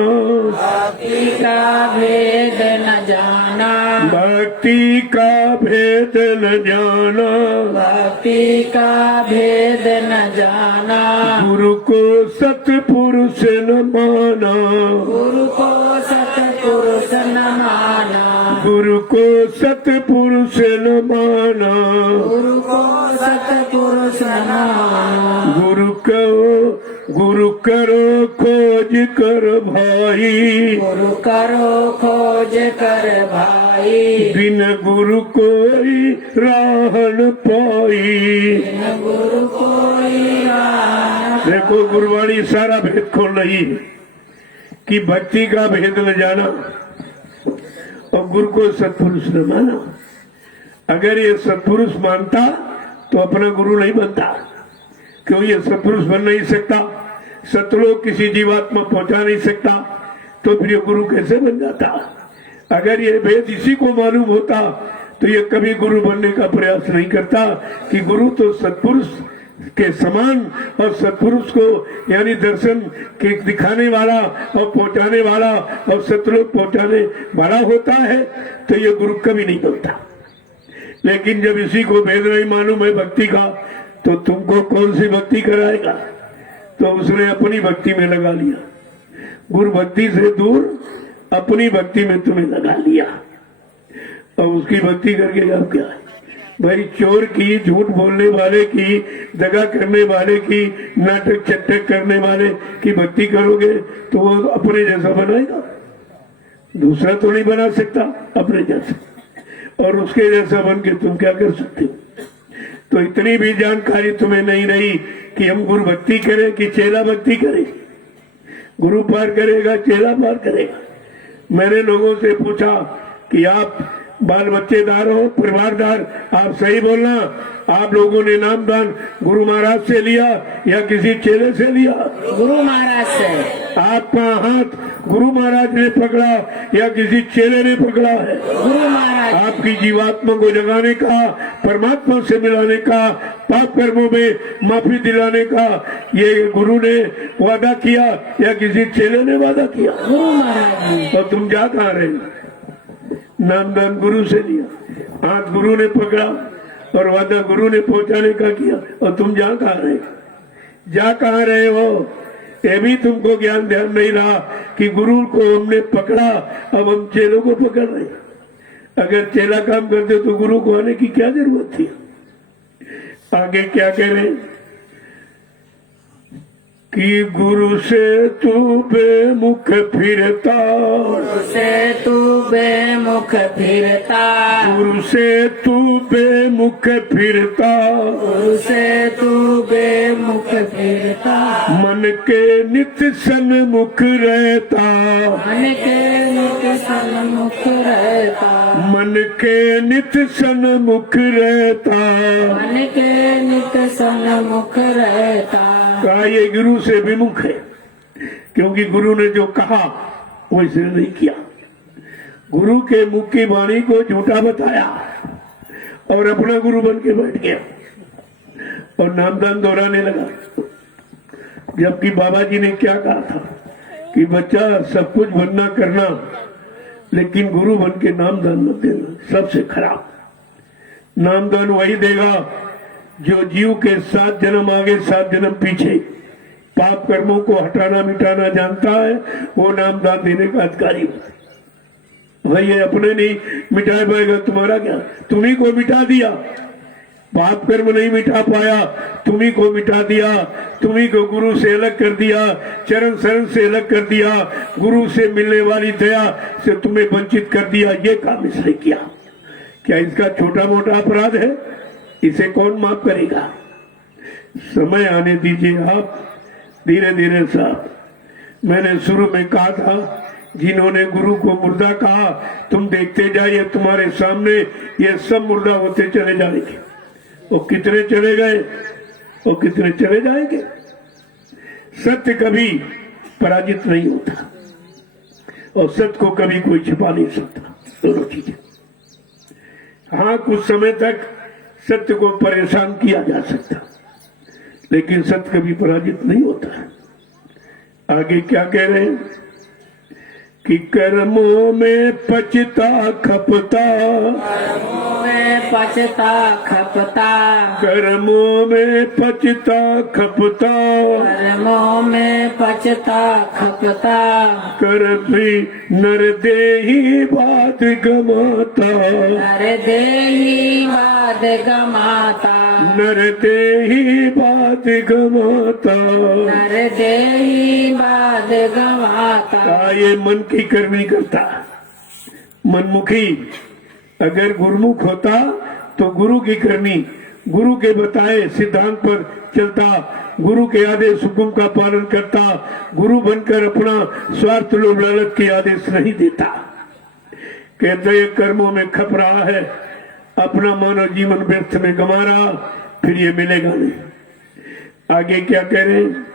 भक्ति का भेद न जाना, भक्ति का भेद न जाना, भक्ति का भेद न जाना, गुरु को सतपुरुष न माना, गुरु को सतपुरुष न माना, गुरु को सतपुरुष न माना, गुरु को सतपुरुष न माना, गुरु करो खोज कर भाई, गुरु करो खोज कर भाई, बिन गुरु कोई राह न पाई। बिन गुरु कोई राह। देखो गुरबाणी सारा भेद खोल रही है कि भक्ति का भेद न जाना और गुरु को सत्पुरुष न माना। अगर ये सत्पुरुष मानता तो अपना गुरु नहीं बनता, क्यों? ये सत्पुरुष बन नहीं सकता, सतलोक किसी जीवात्मा पहुंचा नहीं सकता, तो फिर ये गुरु कैसे बन जाता? अगर ये भेद इसी को मालूम होता तो ये कभी गुरु बनने का प्रयास नहीं करता कि गुरु तो सत्पुरुष के समान और सत्पुरुष को यानी दर्शन के दिखाने वाला और पहुंचाने वाला और सतलोक पहुंचाने वाला होता है, तो ये गुरु कभी नहीं बनता। लेकिन जब इसी को भेद नहीं मालूम है भक्ति का, तो तुमको कौन सी भक्ति कराएगा? तो उसने अपनी भक्ति में लगा लिया, गुरु भक्ति से दूर अपनी भक्ति में तुम्हें लगा लिया। और उसकी भक्ति करके अब क्या है भाई? चोर की, झूठ बोलने वाले की, दगा करने वाले की, नाटक चटक करने वाले की भक्ति करोगे तो वो अपने जैसा बनाएगा, दूसरा तो नहीं बना सकता अपने जैसा। और उसके जैसा बन के तुम क्या कर सकते हो? तो इतनी भी जानकारी तुम्हें नहीं रही कि हम गुरु भक्ति करें कि चेला भक्ति करें। गुरु पार करेगा, चेला पार करेगा। मैंने लोगों से पूछा कि आप बाल बच्चेदार हो, परिवारदार, आप सही बोलना, आप लोगों ने नामदान गुरु महाराज से लिया या किसी चेले से लिया? गुरु महाराज से। आपका हाथ गुरु महाराज ने पकड़ा या किसी चेले ने पकड़ा है? गुरु महाराज। आपकी जीवात्मा को जगाने का, परमात्मा से मिलाने का, पाप कर्मों में माफी दिलाने का ये गुरु ने वादा किया या किसी चेले ने वादा किया? गुरु महाराज। और तुम जा कहाँ रहे? नामदान गुरु से लिया, हाथ गुरु ने पकड़ा और वादा गुरु ने पहुंचाने का किया। और तुम जा कहाँ रहे, जा कहाँ रहे हो? ये भी तुमको ज्ञान ध्यान नहीं रहा कि गुरु को हमने पकड़ा, अब हम चेलों को पकड़ रहे। अगर चेला काम करते तो गुरु को आने की क्या जरूरत थी? आगे क्या कह रहे कि गुरु से तू बेमुख फिरता, गुरु से तू बेमुख फिरता, गुरु से तू बेमुख फिरता, गुरु से तू बेमुख फिरता, मन के नित्य सन्मुख रहता, मन के नित्य सन्मुख रहता, मन के नित्य सन्मुख रहता। मन के नित्य सन्मुख रहता। कहा ये गुरु से विमुख है, क्योंकि गुरु ने जो कहा वो इसने नहीं किया। गुरु के मुख की वाणी को झूठा बताया और अपना गुरु बन के बैठ गया और नामदान दोहराने लगा। जबकि बाबा जी ने क्या कहा था कि बच्चा सब कुछ बनना करना, लेकिन गुरु बन के नामदान मत देना, सबसे खराब। नामदान वही देगा जो जीव के 7 जन्म आगे 7 जन्म पीछे पाप कर्मों को हटाना मिटाना जानता है, वो नामदान देने का अधिकारी होता। भाई ये अपने नहीं मिटा पाएगा, तुम्हारा क्या? तुम्ही को मिटा दिया, पाप कर्म नहीं मिटा पाया, तुम्ही को मिटा दिया, तुम्ही को गुरु से अलग कर दिया, चरण शरण से अलग कर दिया, गुरु से मिलने वाली दया से तुम्हें वंचित कर दिया। ये काम इसने किया। क्या इसका छोटा मोटा अपराध है? इसे कौन माफ करेगा? समय आने दीजिए आप, धीरे धीरे साहब। मैंने शुरू में कहा था, जिन्होंने गुरु को मुर्दा कहा, तुम देखते जाइए तुम्हारे सामने ये सब मुर्दा होते चले जाएंगे। वो कितने चले गए और कितने चले जाएंगे। सत्य कभी पराजित नहीं होता और सत्य को कभी कोई छिपा नहीं सकता। दोनों चीजें। हाँ, कुछ समय तक सत्य को परेशान किया जा सकता, लेकिन सत्य कभी पराजित नहीं होता। आगे क्या कह रहे हैं कि कर्मों में पचता खपता, कर्मों में पचता खपता, कर्मों में पचता खपता, कर्मों में पचता खपता, कर भी नर देही बात गमाता, नर देही बाद गमाता, नर देही बात गमाता। नर देही बाद गमाता। ये मन की करनी करता, मनमुखी। अगर गुरुमुख होता तो गुरु की करनी, गुरु के बताए सिद्धांत पर चलता, गुरु के आदेश हुक्म का पालन करता, गुरु बनकर अपना स्वार्थ लोभ लालच के आदेश नहीं देता। कहते हैं कर्मों में खप रहा है, अपना मानव जीवन व्यर्थ में गंवा रहा, फिर ये मिलेगा नहीं। आगे क्या कह रहे हैं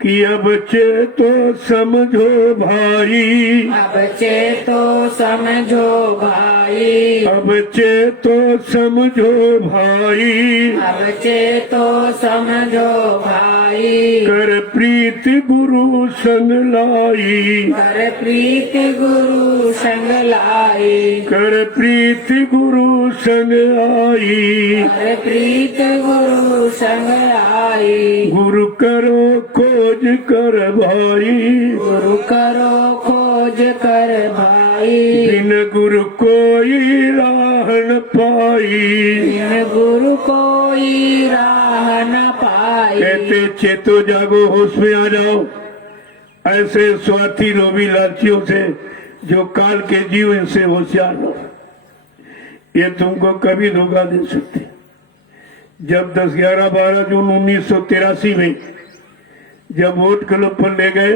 कि अब चेतो समझो भाई, अब चेतो समझो भाई, अब चेतो समझो भाई, अब चेतो समझो भाई, कर प्रीत गुरु संग लाई, कर प्रीत गुरु संग लाई, कर प्रीत गुरु संग आई, कर प्रीत गुरु संग आई, गुरु करो खोज कर भाई, गुरु करो खोज कर भाई, बिन गुरु कोई राह न पाई। बिन गुरु कोई राह न पाई। कहते चेतो जागो, होश में आ जाओ। ऐसे स्वार्थी लोभी लालचियों से जो काल के जीव, इनसे होशियार लो। ये तुमको कभी धोखा दे सकते। जब 10, 11, 12 जून 1983 में जब वोट क्लब पर ले गए,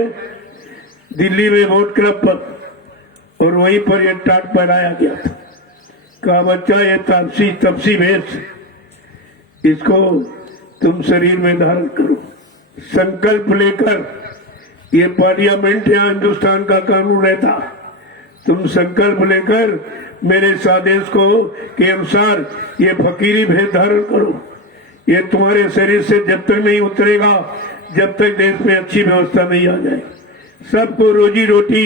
दिल्ली में वोट क्लब पर, और वहीं पर ये टाट पहनाया गया था। कहा बच्चा ये तपसी भेष, इसको तुम शरीर में धारण करो। संकल्प लेकर, ये पार्लियामेंट या हिंदुस्तान का कानून रहता, तुम संकल्प लेकर मेरे इस आदेश को के अनुसार ये फकीरी भेष धारण करो। ये तुम्हारे शरीर से जब तक नहीं उतरेगा, जब तक देश में अच्छी व्यवस्था नहीं आ जाए। सबको रोजी रोटी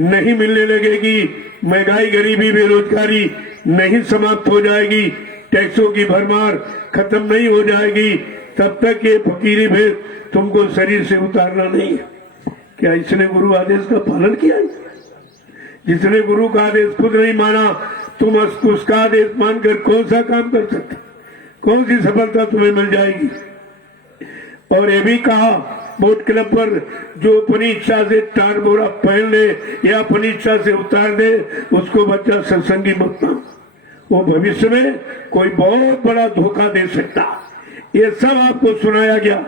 नहीं मिलने लगेगी, महंगाई, गरीबी, बेरोजगारी नहीं समाप्त हो जाएगी, टैक्सों की भरमार खत्म नहीं हो जाएगी, तब तक ये फकीरी भेद तुमको शरीर से उतारना नहीं है। क्या इसने गुरु आदेश का पालन किया है? जिसने गुरु का आदेश खुद नहीं माना, तुम उसका आदेश मानकर कौन सा काम कर सकते? कौन सी सफलता तुम्हें मिल जाएगी? और ये भी कहा बोट क्लब पर, जो अपनी इच्छा से टार बोरा पहन ले या अपनी इच्छा से उतार दे, उसको बच्चा सत्संगी मत मानो, वो भविष्य में कोई बहुत बड़ा धोखा दे सकता। ये सब आपको सुनाया गया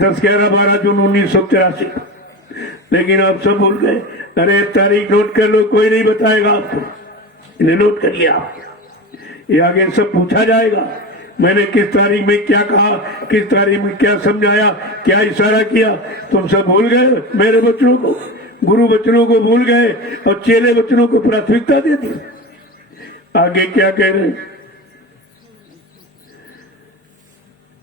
10, 11, 12 जून 1983। लेकिन आप सब भूल गए। अरे तारीख नोट कर लो, कोई नहीं बताएगा आपको। इन्हें नोट करिए आप, ये आगे सब पूछा जाएगा। मैंने किस तारीख में क्या कहा, किस तारीख में क्या समझाया, क्या इशारा किया, तुम सब भूल गए। मेरे बच्चों को, गुरु बच्चों को भूल गए और चेले बच्चों को प्राथमिकता दे दी। आगे क्या कह रहे हैं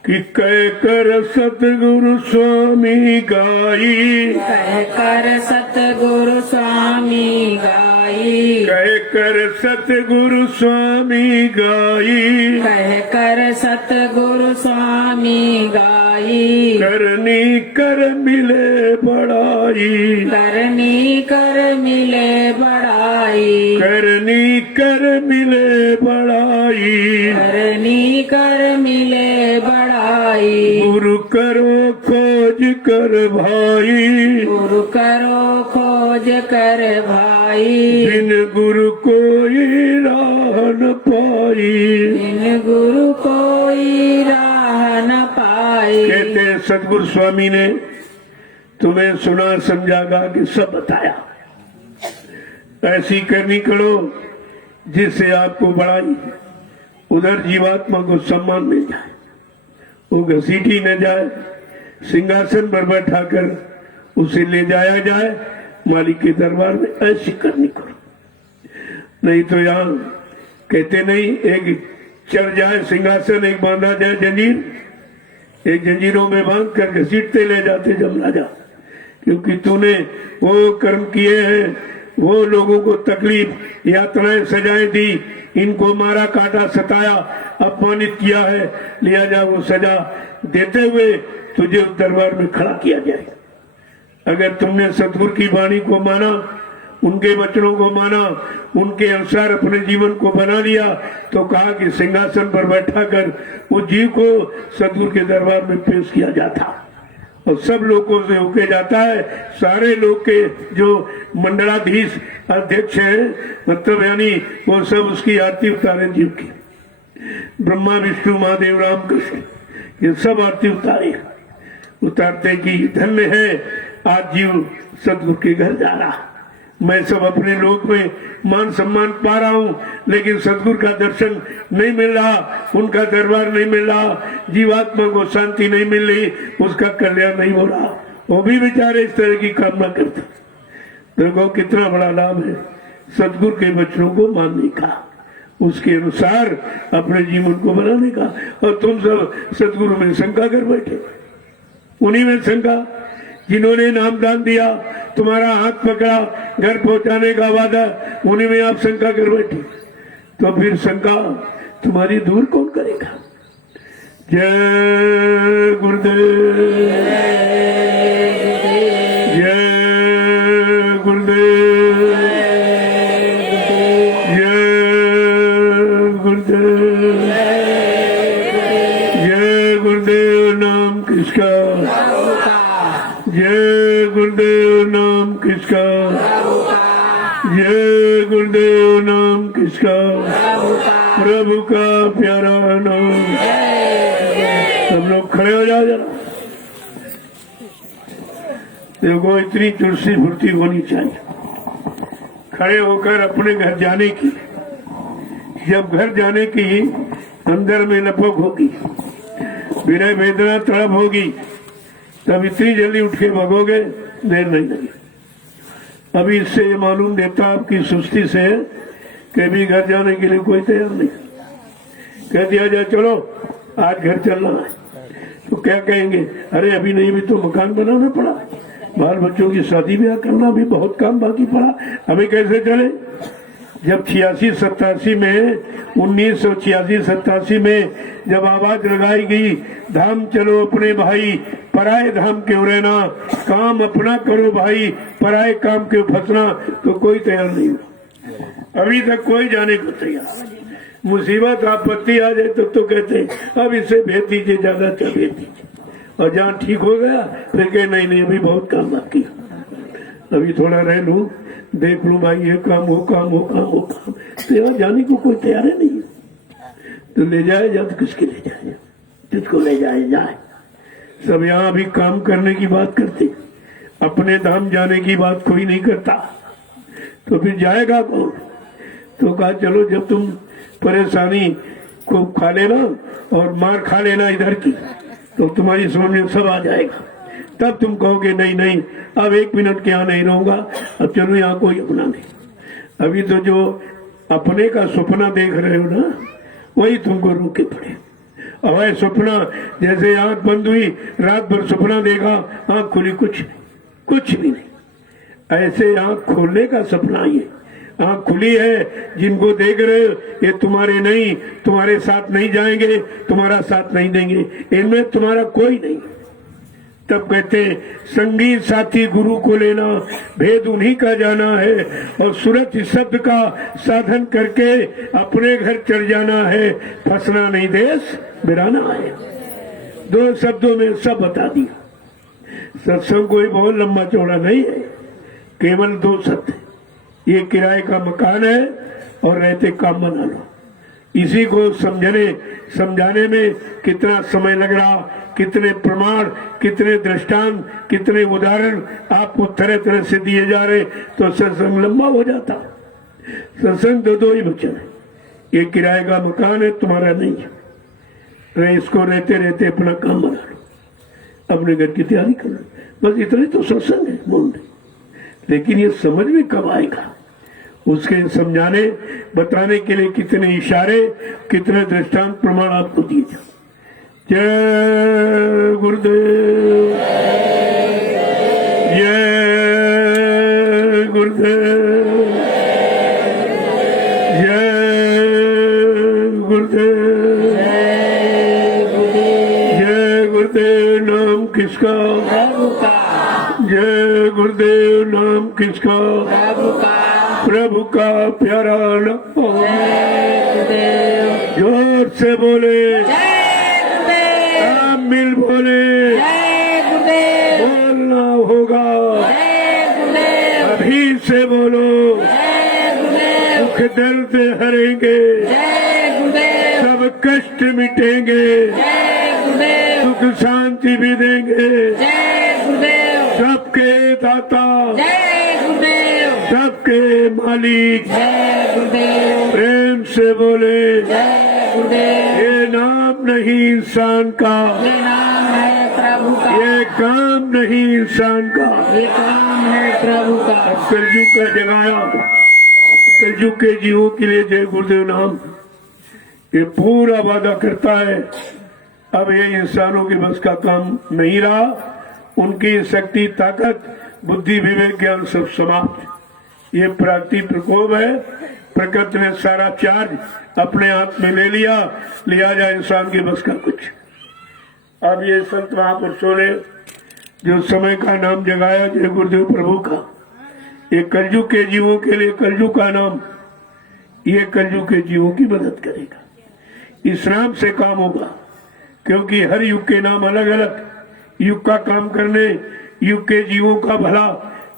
कि कह कर सतगुरु स्वामी गाई, कह कर सतगुरु स्वामी गाई, कह कर सतगुरु स्वामी गाई, कह कर सतगुरु स्वामी गाई, करनी कर मिले बड़ाई, करनी कर मिले बड़ाई, करनी कर मिले बड़ाई, करनी कर मिले बड़ाई, गुरु करो खोज कर भाई, गुरु करो खोज कर भाई, बिन गुरु कोई राह न पाई। बिन गुरु कोई राह न पाई। कहते हैं सतगुरु स्वामी ने तुम्हें सुना समझा गा कि सब बताया। ऐसी करनी करो जिससे आपको बढ़ाई, उधर जीवात्मा को सम्मान मिल जाए, वो घसीटी न जाए, सिंहासन पर बैठाकर उसे ले जाया जाए मालिक के दरबार में। ऐसी करनी करो, नहीं तो यहाँ कहते नहीं, एक चढ़ जाए सिंहासन, एक बांधा जाए जंजीर, एक जंजीरों में बांध कर घसीटते ले जाते जमराजा। क्योंकि तूने वो कर्म किए हैं, वो लोगों को तकलीफ यातनाएं सजाएं दी, इनको मारा काटा सताया अपमानित किया है, लिया जा वो सजा देते हुए तुझे उस दरबार में खड़ा किया जाए। अगर तुमने सतगुरु की वाणी को माना, उनके वचनों को माना, उनके अनुसार अपने जीवन को बना लिया, तो कहा कि सिंहासन पर बैठाकर उस जीव को सतगुरु के दरबार में पेश किया जाता और सब लोगों से होके जाता है। सारे लोग के जो मंडलाधीश अध्यक्ष हैं, मतलब यानी वो सब उसकी आरती उतारे जीव की। ब्रह्मा विष्णु महादेव राम कृष्ण ये सब आरती उतारते की धन्य है आज जीव सतगुरु के घर जा रहा। मैं सब अपने लोक में मान सम्मान पा रहा हूँ, लेकिन सतगुरु का दर्शन नहीं मिल रहा, उनका दरबार नहीं मिल रहा, जीवात्मा को शांति नहीं मिल रही, उसका कल्याण नहीं हो रहा। वो भी बेचारे इस तरह की कामना करते। देखो कितना बड़ा लाभ है सतगुरु के वचनों को मानने का, उसके अनुसार अपने जीवन को बनाने का। और तुम सब सतगुरु में शंका कर बैठे, उन्हीं में शंका जिन्होंने नाम दान दिया, तुम्हारा हाथ पकड़ा, घर पहुंचाने का वादा, उन्हीं में आप शंका कर बैठे। तो फिर शंका तुम्हारी दूर कौन करेगा? जय गुरुदेव, जय गुरुदेव, जय गुरुदेव, जय गुरुदेव। नाम किसका? जय गुरुदेव। नाम किसका? जय गुरुदेव। नाम किसका? प्रभु का प्यारा नाम। सब लोग खड़े हो जाओ जरा। देखो इतनी चुस्ती फुर्ती होनी चाहिए खड़े होकर अपने घर जाने की। जब घर जाने की अंदर में लपक होगी, विनय वेदना तड़प होगी, तब इतनी जल्दी उठ के भगोगे, देर नहीं लगी। अभी इससे ये मालूम देता आपकी सुस्ती से कि भी घर जाने के लिए कोई तैयार नहीं। कह दिया जाए चलो आज घर चलना है, तो क्या कहेंगे? अरे अभी नहीं, भी तो मकान बनाना पड़ा, बाल बच्चों की शादी ब्याह करना भी बहुत काम बाकी पड़ा। हमें कैसे चले? जब 86-87 में 1986-87 में जब आवाज लगाई गई, धाम चलो अपने भाई पराए धाम क्यों रहना, काम अपना करो भाई पराए काम क्यों फंसना, तो कोई तैयार नहीं हुआ। अभी तक कोई जाने को तैयार। मुसीबत आपत्ति आ जाए तो कहते अब इसे भेज दीजिए, ज्यादा अच्छा भेज दीजिए, और जहाँ ठीक हो गया फिर कहे नहीं अभी बहुत काम बाकी, अभी थोड़ा रह लूं, देख लूं भाई ये काम वो काम वो काम वो काम। तो यहाँ जाने को कोई तैयार है नहीं। तो ले जाए या तो किसके ले जाए, तुझको ले जाए जाए। सब यहाँ अभी काम करने की बात करते, अपने धाम जाने की बात कोई नहीं करता। तो फिर जाएगा कौन? तो कहा चलो जब तुम परेशानी को खा लेना और मार खा लेना इधर की, तो तुम्हारी समझ में सब आ जाएगा। तब तुम कहोगे नहीं अब 1 मिनट के यहाँ नहीं रहूंगा, अब चलो यहाँ कोई अपना नहीं। अभी तो जो अपने का सपना देख रहे हो ना, वही तुमको रोके पड़े। अब है सपना, जैसे आंख बंद हुई रात भर सपना देखा, आंख खुली कुछ भी नहीं। ऐसे आंख खोलने का सपना ये आंख खुली है, जिनको देख रहे हो ये तुम्हारे नहीं, तुम्हारे साथ नहीं जाएंगे, तुम्हारा साथ नहीं देंगे, इनमें तुम्हारा कोई नहीं। तब कहते संगी साथी गुरु को लेना, भेद उन्हीं का जाना है, और सूरज शब्द का साधन करके अपने घर चढ़ जाना है, फंसना नहीं देश बिराना है। 2 शब्दों में सब बता दिया। सत्संग कोई बहुत लंबा चौड़ा नहीं है, केवल 2 शब्द। ये किराए का मकान है और रहते काम बना लो। इसी को समझाने में कितना समय लग रहा, कितने प्रमाण, कितने दृष्टांत, कितने उदाहरण आपको तरह तरह से दिए जा रहे, तो सत्संग लंबा हो जाता। सत्संग 2 ही वचन है, ये किराए का मकान है, तुम्हारा नहीं है, इसको रहते रहते अपना काम बना लो, अपने घर की तैयारी कर लो, बस इतने तो सत्संग है बोल रहे। लेकिन ये समझ में कब आएगा? उसके समझाने बताने के लिए कितने इशारे, कितने दृष्टांत प्रमाण आपको दिए जाए। जय गुरुदेव, जय गुरुदेव, जय गुरुदेव, जय गुरुदेव। नाम किसका? जय गुरुदेव। नाम किसका? प्रभु का प्यारा नाम। जोर से बोले, मिल बोले, बोलना होगा, अभी से बोलो, दुख दर्द हरेंगे, सब कष्ट मिटेंगे, सुख शांति भी देंगे, सबके दाता, सबके मालिक। प्रेम से बोले, ये नाम नहीं इंसान का, ये नाम है प्रभु का, ये काम नहीं इंसान का, ये काम है प्रभु का। कलयुग का जगाया, कलयुग के जीवों के लिए जय गुरुदेव नाम ये पूरा वादा करता है। अब ये इंसानों के बस का काम नहीं रहा, उनकी शक्ति, ताकत, बुद्धि, विवेक, ज्ञान सब समाप्त। ये प्राकृतिक प्रकोप है, प्रकृति ने सारा चार्ज अपने हाथ में ले लिया जाए इंसान के बस का कुछ। अब ये संत महापुरुषों ने जो समय का नाम जगाया जय गुरुदेव प्रभु का, ये कलयुग के जीवों के लिए कलयुग का नाम, ये कलयुग के जीवों की मदद करेगा। इस नाम से काम होगा, क्योंकि हर युग के नाम अलग अलग युग का काम करने, युग के जीवों का भला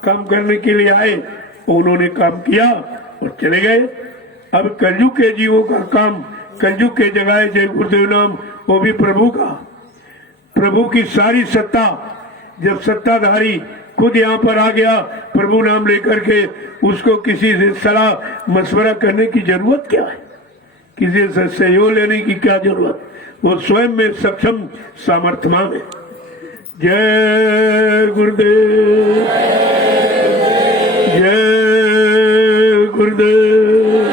काम करने के लिए आए, उन्होंने काम किया और चले गए। अब कलयुग के जीवों का काम, कलयुग के जगाए जय गुरुदेव नाम, वो भी प्रभु का। प्रभु की सारी सत्ता, जब सत्ताधारी खुद यहाँ पर आ गया प्रभु नाम लेकर के, उसको किसी से सलाह मशवरा करने की जरूरत क्या है, किसी से सहयोग लेने की क्या जरूरत, वो स्वयं में सक्षम सामर्थ्यवान है। जय गुरुदेव, जय गुरुदेव,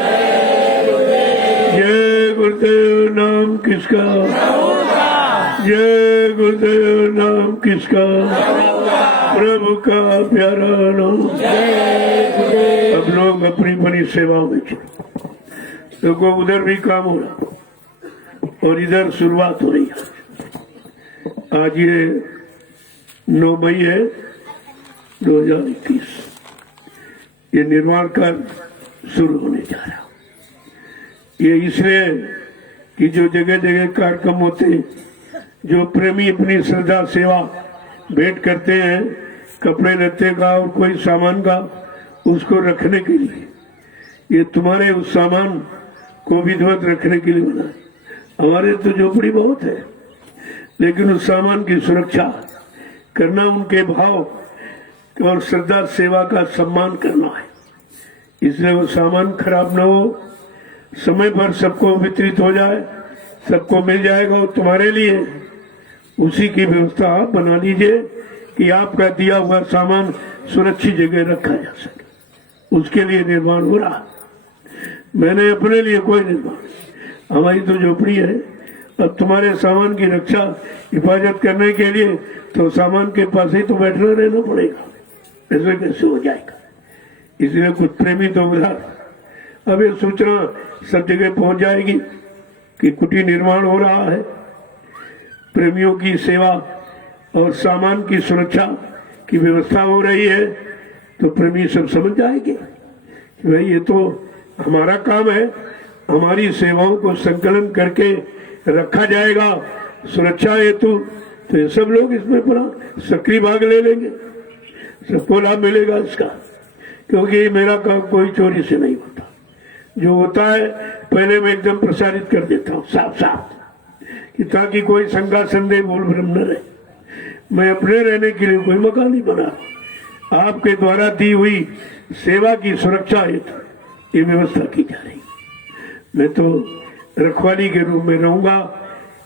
जय गुरुदेव। नाम किसका? जय गुरुदेव नाम किसका, प्रभु का प्यारा नाम। अब लोग अपनी अपनी सेवा में चले, देखो उधर भी काम हो रहा और इधर शुरुआत हो रही है। आज ये 9 मई है 2021, ये निर्माण कार्य शुरू होने जा रहा। ये इसलिए कि जो जगह जगह कार्यक्रम होते हैं, जो प्रेमी अपनी श्रद्धा सेवा भेंट करते हैं, कपड़े लत्ते का और कोई सामान का, उसको रखने के लिए, ये तुम्हारे उस सामान को विधिवत रखने के लिए बना है। हमारे तो झोपड़ी बहुत है, लेकिन उस सामान की सुरक्षा करना, उनके भाव और श्रद्धा सेवा का सम्मान करना है। इसलिए वो सामान खराब न हो, समय पर सबको वितरित हो जाए, सबको मिल जाएगा। वो तुम्हारे लिए उसी की व्यवस्था आप बना लीजिए कि आपका दिया हुआ सामान सुरक्षित जगह रखा जा सके। उसके लिए निर्माण हो रहा। मैंने अपने लिए कोई निर्माण, हमारी तो झोपड़ी है। अब तुम्हारे सामान की रक्षा हिफाजत करने के लिए तो सामान के पास ही तो बैठना रहना पड़ेगा, ऐसे कैसे हो जाएगा। इसलिए कुछ प्रेमी तो उधर, अब ये सूचना सब जगह पहुंच जाएगी कि कुटी निर्माण हो रहा है। प्रेमियों की सेवा और सामान की सुरक्षा की व्यवस्था हो रही है, तो प्रेमी सब समझ जाएंगे कि भाई ये तो हमारा काम है, हमारी सेवाओं को संकलन करके रखा जाएगा सुरक्षा हेतु। तो ये सब लोग इसमें पूरा सक्रिय भाग ले लेंगे, सबको लाभ मिलेगा इसका, क्योंकि मेरा काम कोई चोरी से नहीं होता। जो होता है पहले मैं एकदम प्रसारित कर देता हूँ साफ साफ, कि ताकि कोई शंका संदेह बोल भ्रम न रहे। मैं अपने रहने के लिए कोई मकान नहीं बना, आपके द्वारा दी हुई सेवा की सुरक्षा हेतु ये व्यवस्था की जा रही। मैं तो रखवाली के रूप में रहूंगा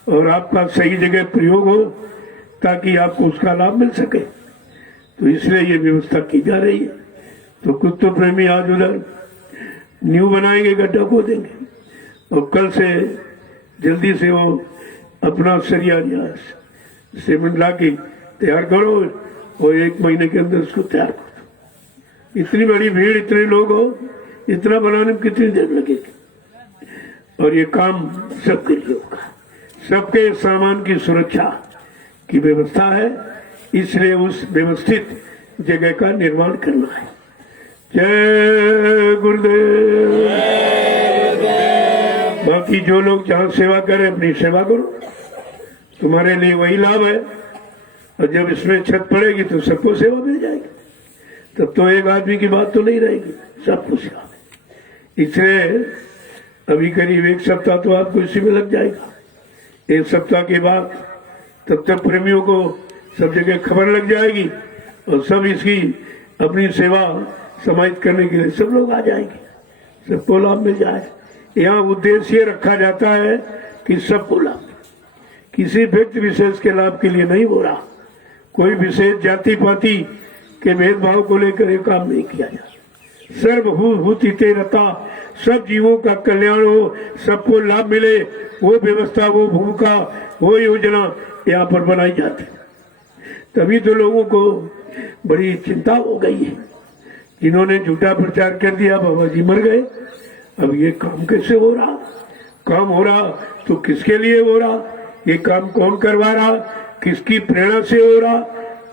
और आपका सही जगह प्रयोग हो ताकि आपको उसका लाभ मिल सके, तो इसलिए ये व्यवस्था की जा रही है। तो कुछ तो प्रेमी आज उधर न्यू बनाएंगे, गड्ढा खोदेंगे और कल से जल्दी से वो अपना सरिया या सीमेंट ला के तैयार करो और 1 महीने के अंदर उसको तैयार कर दो। इतनी बड़ी भीड़, इतने लोग हो, इतना बनाने में कितनी देर लगेगी। और ये काम सबके लिए होगा, सबके सामान की सुरक्षा की व्यवस्था है, इसलिए उस व्यवस्थित जगह का निर्माण करना है। जय गुरुदेव। बाकी जो लोग जहाँ सेवा करें अपनी सेवा करो, तुम्हारे लिए वही लाभ है। और जब इसमें छत पड़ेगी तो सबको सेवा मिल जाएगी, तब तो एक आदमी की बात तो नहीं रहेगी, सबको सेवा है। इसलिए अभी करीब 1 सप्ताह तो आपको इसी में लग जाएगा। 1 सप्ताह के बाद तब तक प्रेमियों को सब जगह खबर लग जाएगी और सब इसकी अपनी सेवा समाहित करने के लिए सब लोग आ जाएंगे, सबको लाभ मिल जाए। यहाँ उद्देश्य रखा जाता है कि सबको लाभ, किसी व्यक्ति विशेष के लाभ के लिए नहीं हो रहा। कोई विशेष जाति पाति के भेदभाव को लेकर यह काम नहीं किया जाता। सर्वभूति रता, सब जीवों का कल्याण हो, सबको लाभ मिले, वो व्यवस्था, वो भूमिका, वो योजना यहाँ पर बनाई जाती। तभी तो लोगों को बड़ी चिंता हो गई है। जिन्होंने झूठा प्रचार कर दिया बाबा जी मर गए, अब ये काम कैसे हो रहा? काम हो रहा तो किसके लिए हो रहा? ये काम कौन करवा रहा? किसकी प्रेरणा से हो रहा?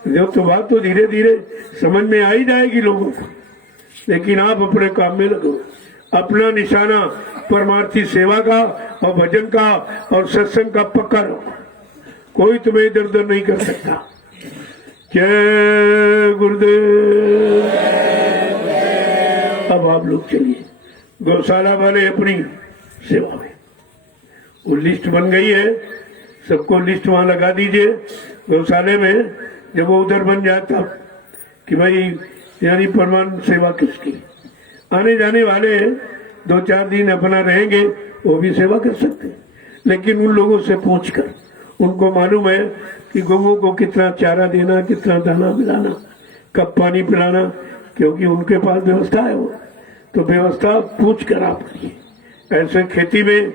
जब तो बात तो धीरे धीरे समझ में आ ही जाएगी लोगों को। लेकिन आप अपने काम में लगो, अपना निशाना परमार्थी सेवा का और भजन का और सत्संग का पक्का रखो, कोई तुम्हें इधर उधर नहीं कर सकता। जय गुरुदेव। अब आप लोग चलिए गौशाला वाले अपनी सेवा में, वो लिस्ट बन गई है, सबको लिस्ट वहां लगा दीजिए गौशाले में। जब वो उधर बन जाता कि भाई यानी परमानेंट सेवा किसकी, आने जाने वाले 2-4 दिन अपना रहेंगे वो भी सेवा कर सकते हैं, लेकिन उन लोगों से पूछकर, उनको मालूम है कि गौओं को कितना चारा देना, कितना दाना मिलाना, कब पानी पिलाना, क्योंकि उनके पास व्यवस्था है। वो तो व्यवस्था पूछ कर आप करिए। ऐसे खेती में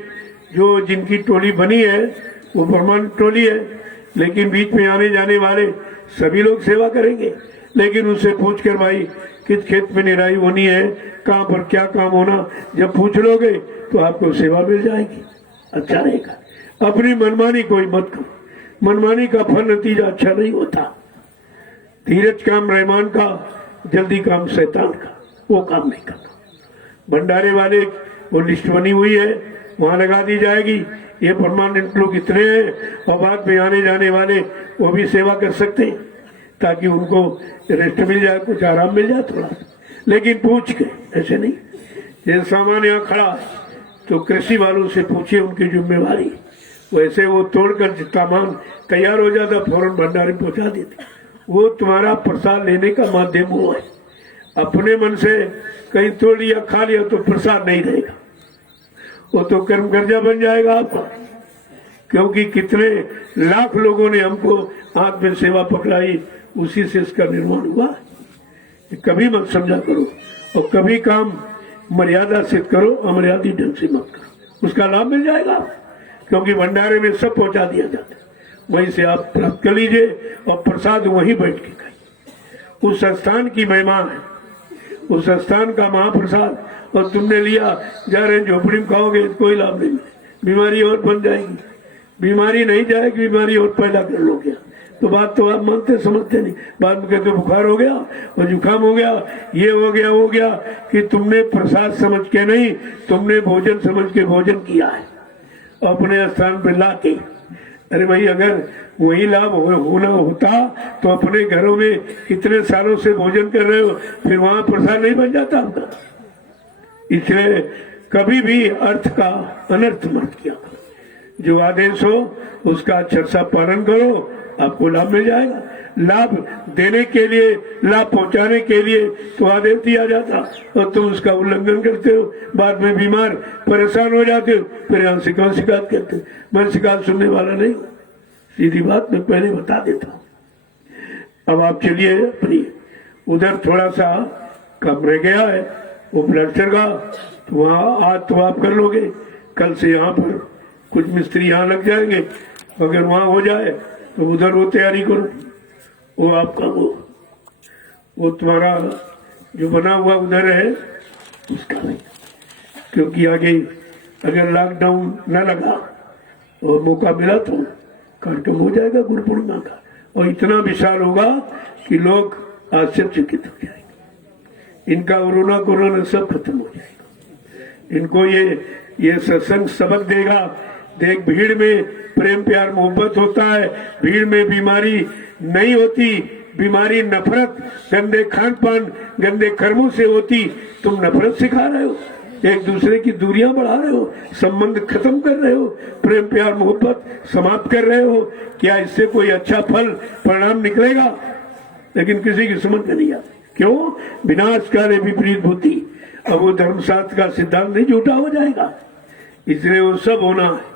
जो जिनकी टोली बनी है वो परमानेंट टोली है, लेकिन बीच में आने जाने वाले सभी लोग सेवा करेंगे, लेकिन उससे पूछ कर भाई किस खेत में निराई होनी है, कहाँ पर क्या काम होना, जब पूछ लोगे तो आपको सेवा मिल जाएगी, अच्छा रहेगा। अपनी मनमानी कोई मत करो, मनमानी का फल नतीजा अच्छा नहीं होता। धीरज काम रहमान का, जल्दी काम शैतान का, वो काम नहीं करना। भंडारे वाले वो लिस्ट बनी हुई है, वहां लगा दी जाएगी। ये परमानेंट लोग इतने हैं और बाद में आने जाने वाले वो भी सेवा कर सकते हैं, ताकि उनको रेस्ट मिल जाए, कुछ आराम मिल जाए थोड़ा, लेकिन पूछ के, ऐसे नहीं। जैसे सामान यहाँ खड़ा है तो कृषि वालों से पूछिए उनकी जिम्मेवारी, वैसे वो तोड़कर जितना मान तैयार हो जाता फौरन भंडारे पहुंचा देते। वो तुम्हारा प्रसाद लेने का माध्यम हुआ है। अपने मन से कहीं तोड़ लिया खा लिया तो प्रसाद नहीं रहेगा, वो तो कर्म कर्जा बन जाएगा आपका। क्योंकि कितने लाख लोगों ने हमको हाथ में सेवा पकड़ाई, उसी से इसका निर्माण हुआ। कभी मत समझा करो और कभी काम मर्यादा से करो, अमर्यादित ढंग से मत करो, उसका लाभ मिल जाएगा। क्योंकि भंडारे में सब पहुंचा दिया जाता है, वहीं से आप प्राप्त कर लीजिए और प्रसाद वहीं बैठ के खाइए। उस स्थान की महिमा है, उस स्थान का महाप्रसाद, और तुमने लिया जा रहे झोपड़ी में खाओगे कोई लाभ नहीं, बीमारी और बन जाएगी। बीमारी नहीं जाएगी, बीमारी और पैदा कर लोगे। तो बात तो आप मानते समझते नहीं, बाद में कहते बुखार हो गया और जुकाम हो गया, ये हो गया कि तुमने प्रसाद समझ के नहीं, तुमने भोजन समझ के भोजन किया है अपने स्थान पे ला के। अरे भाई, अगर वही लाभ होना होता तो अपने घरों में इतने सालों से भोजन कर रहे हो, फिर वहां प्रसाद नहीं बन जाता आपका। इसलिए कभी भी अर्थ का अनर्थ मत किया करो। जो आदेश हो उसका अच्छा सा पालन करो, आपको लाभ मिल जाएगा। लाभ देने के लिए, लाभ पहुंचाने के लिए तो आदेश दिया जाता और तुम उसका उल्लंघन करते हो, बाद में बीमार परेशान हो जाते हो, फिर यहाँ से कौन शिकायत करते हो। मैं शिकायत सुनने वाला नहीं, सीधी बात मैं पहले बता देता हूँ। अब आप चलिए अपनी, उधर थोड़ा सा कम रह गया है वो प्लास्टर का, तो वहाँ आज तो आप कर लोगे, कल से यहाँ पर कुछ मिस्त्री यहाँ लग जाएंगे, अगर वहाँ हो जाए तो उधर वो तैयारी करो। वो आपका वो तुम्हारा जो बना हुआ उधर है उसका नहीं, क्योंकि आगे अगर लॉकडाउन न लगा और मौका मिला तो कार्यक्रम हो जाएगा गुरु पूर्णिमा का, और इतना विशाल होगा कि लोग आश्चर्यचकित हो जाएंगे। इनका कोरोना सब खत्म हो जाएगा। इनको ये सत्संग सबक देगा। देख, भीड़ में प्रेम प्यार मोहब्बत होता है, भीड़ में बीमारी नहीं होती। बीमारी नफरत, गंदे खान पान, गंदे कर्मों से होती। तुम नफरत सिखा रहे हो, एक दूसरे की दूरियां बढ़ा रहे हो, संबंध खत्म कर रहे हो, प्रेम प्यार मोहब्बत समाप्त कर रहे हो। क्या इससे कोई अच्छा फल परिणाम निकलेगा? लेकिन किसी की समझ में नहीं आती। क्यों? विनाशकाले विपरीत बुद्धि। अब वो धर्मशास्त्र का सिद्धांत नहीं झूठा हो जाएगा। इसलिए वो सब होना है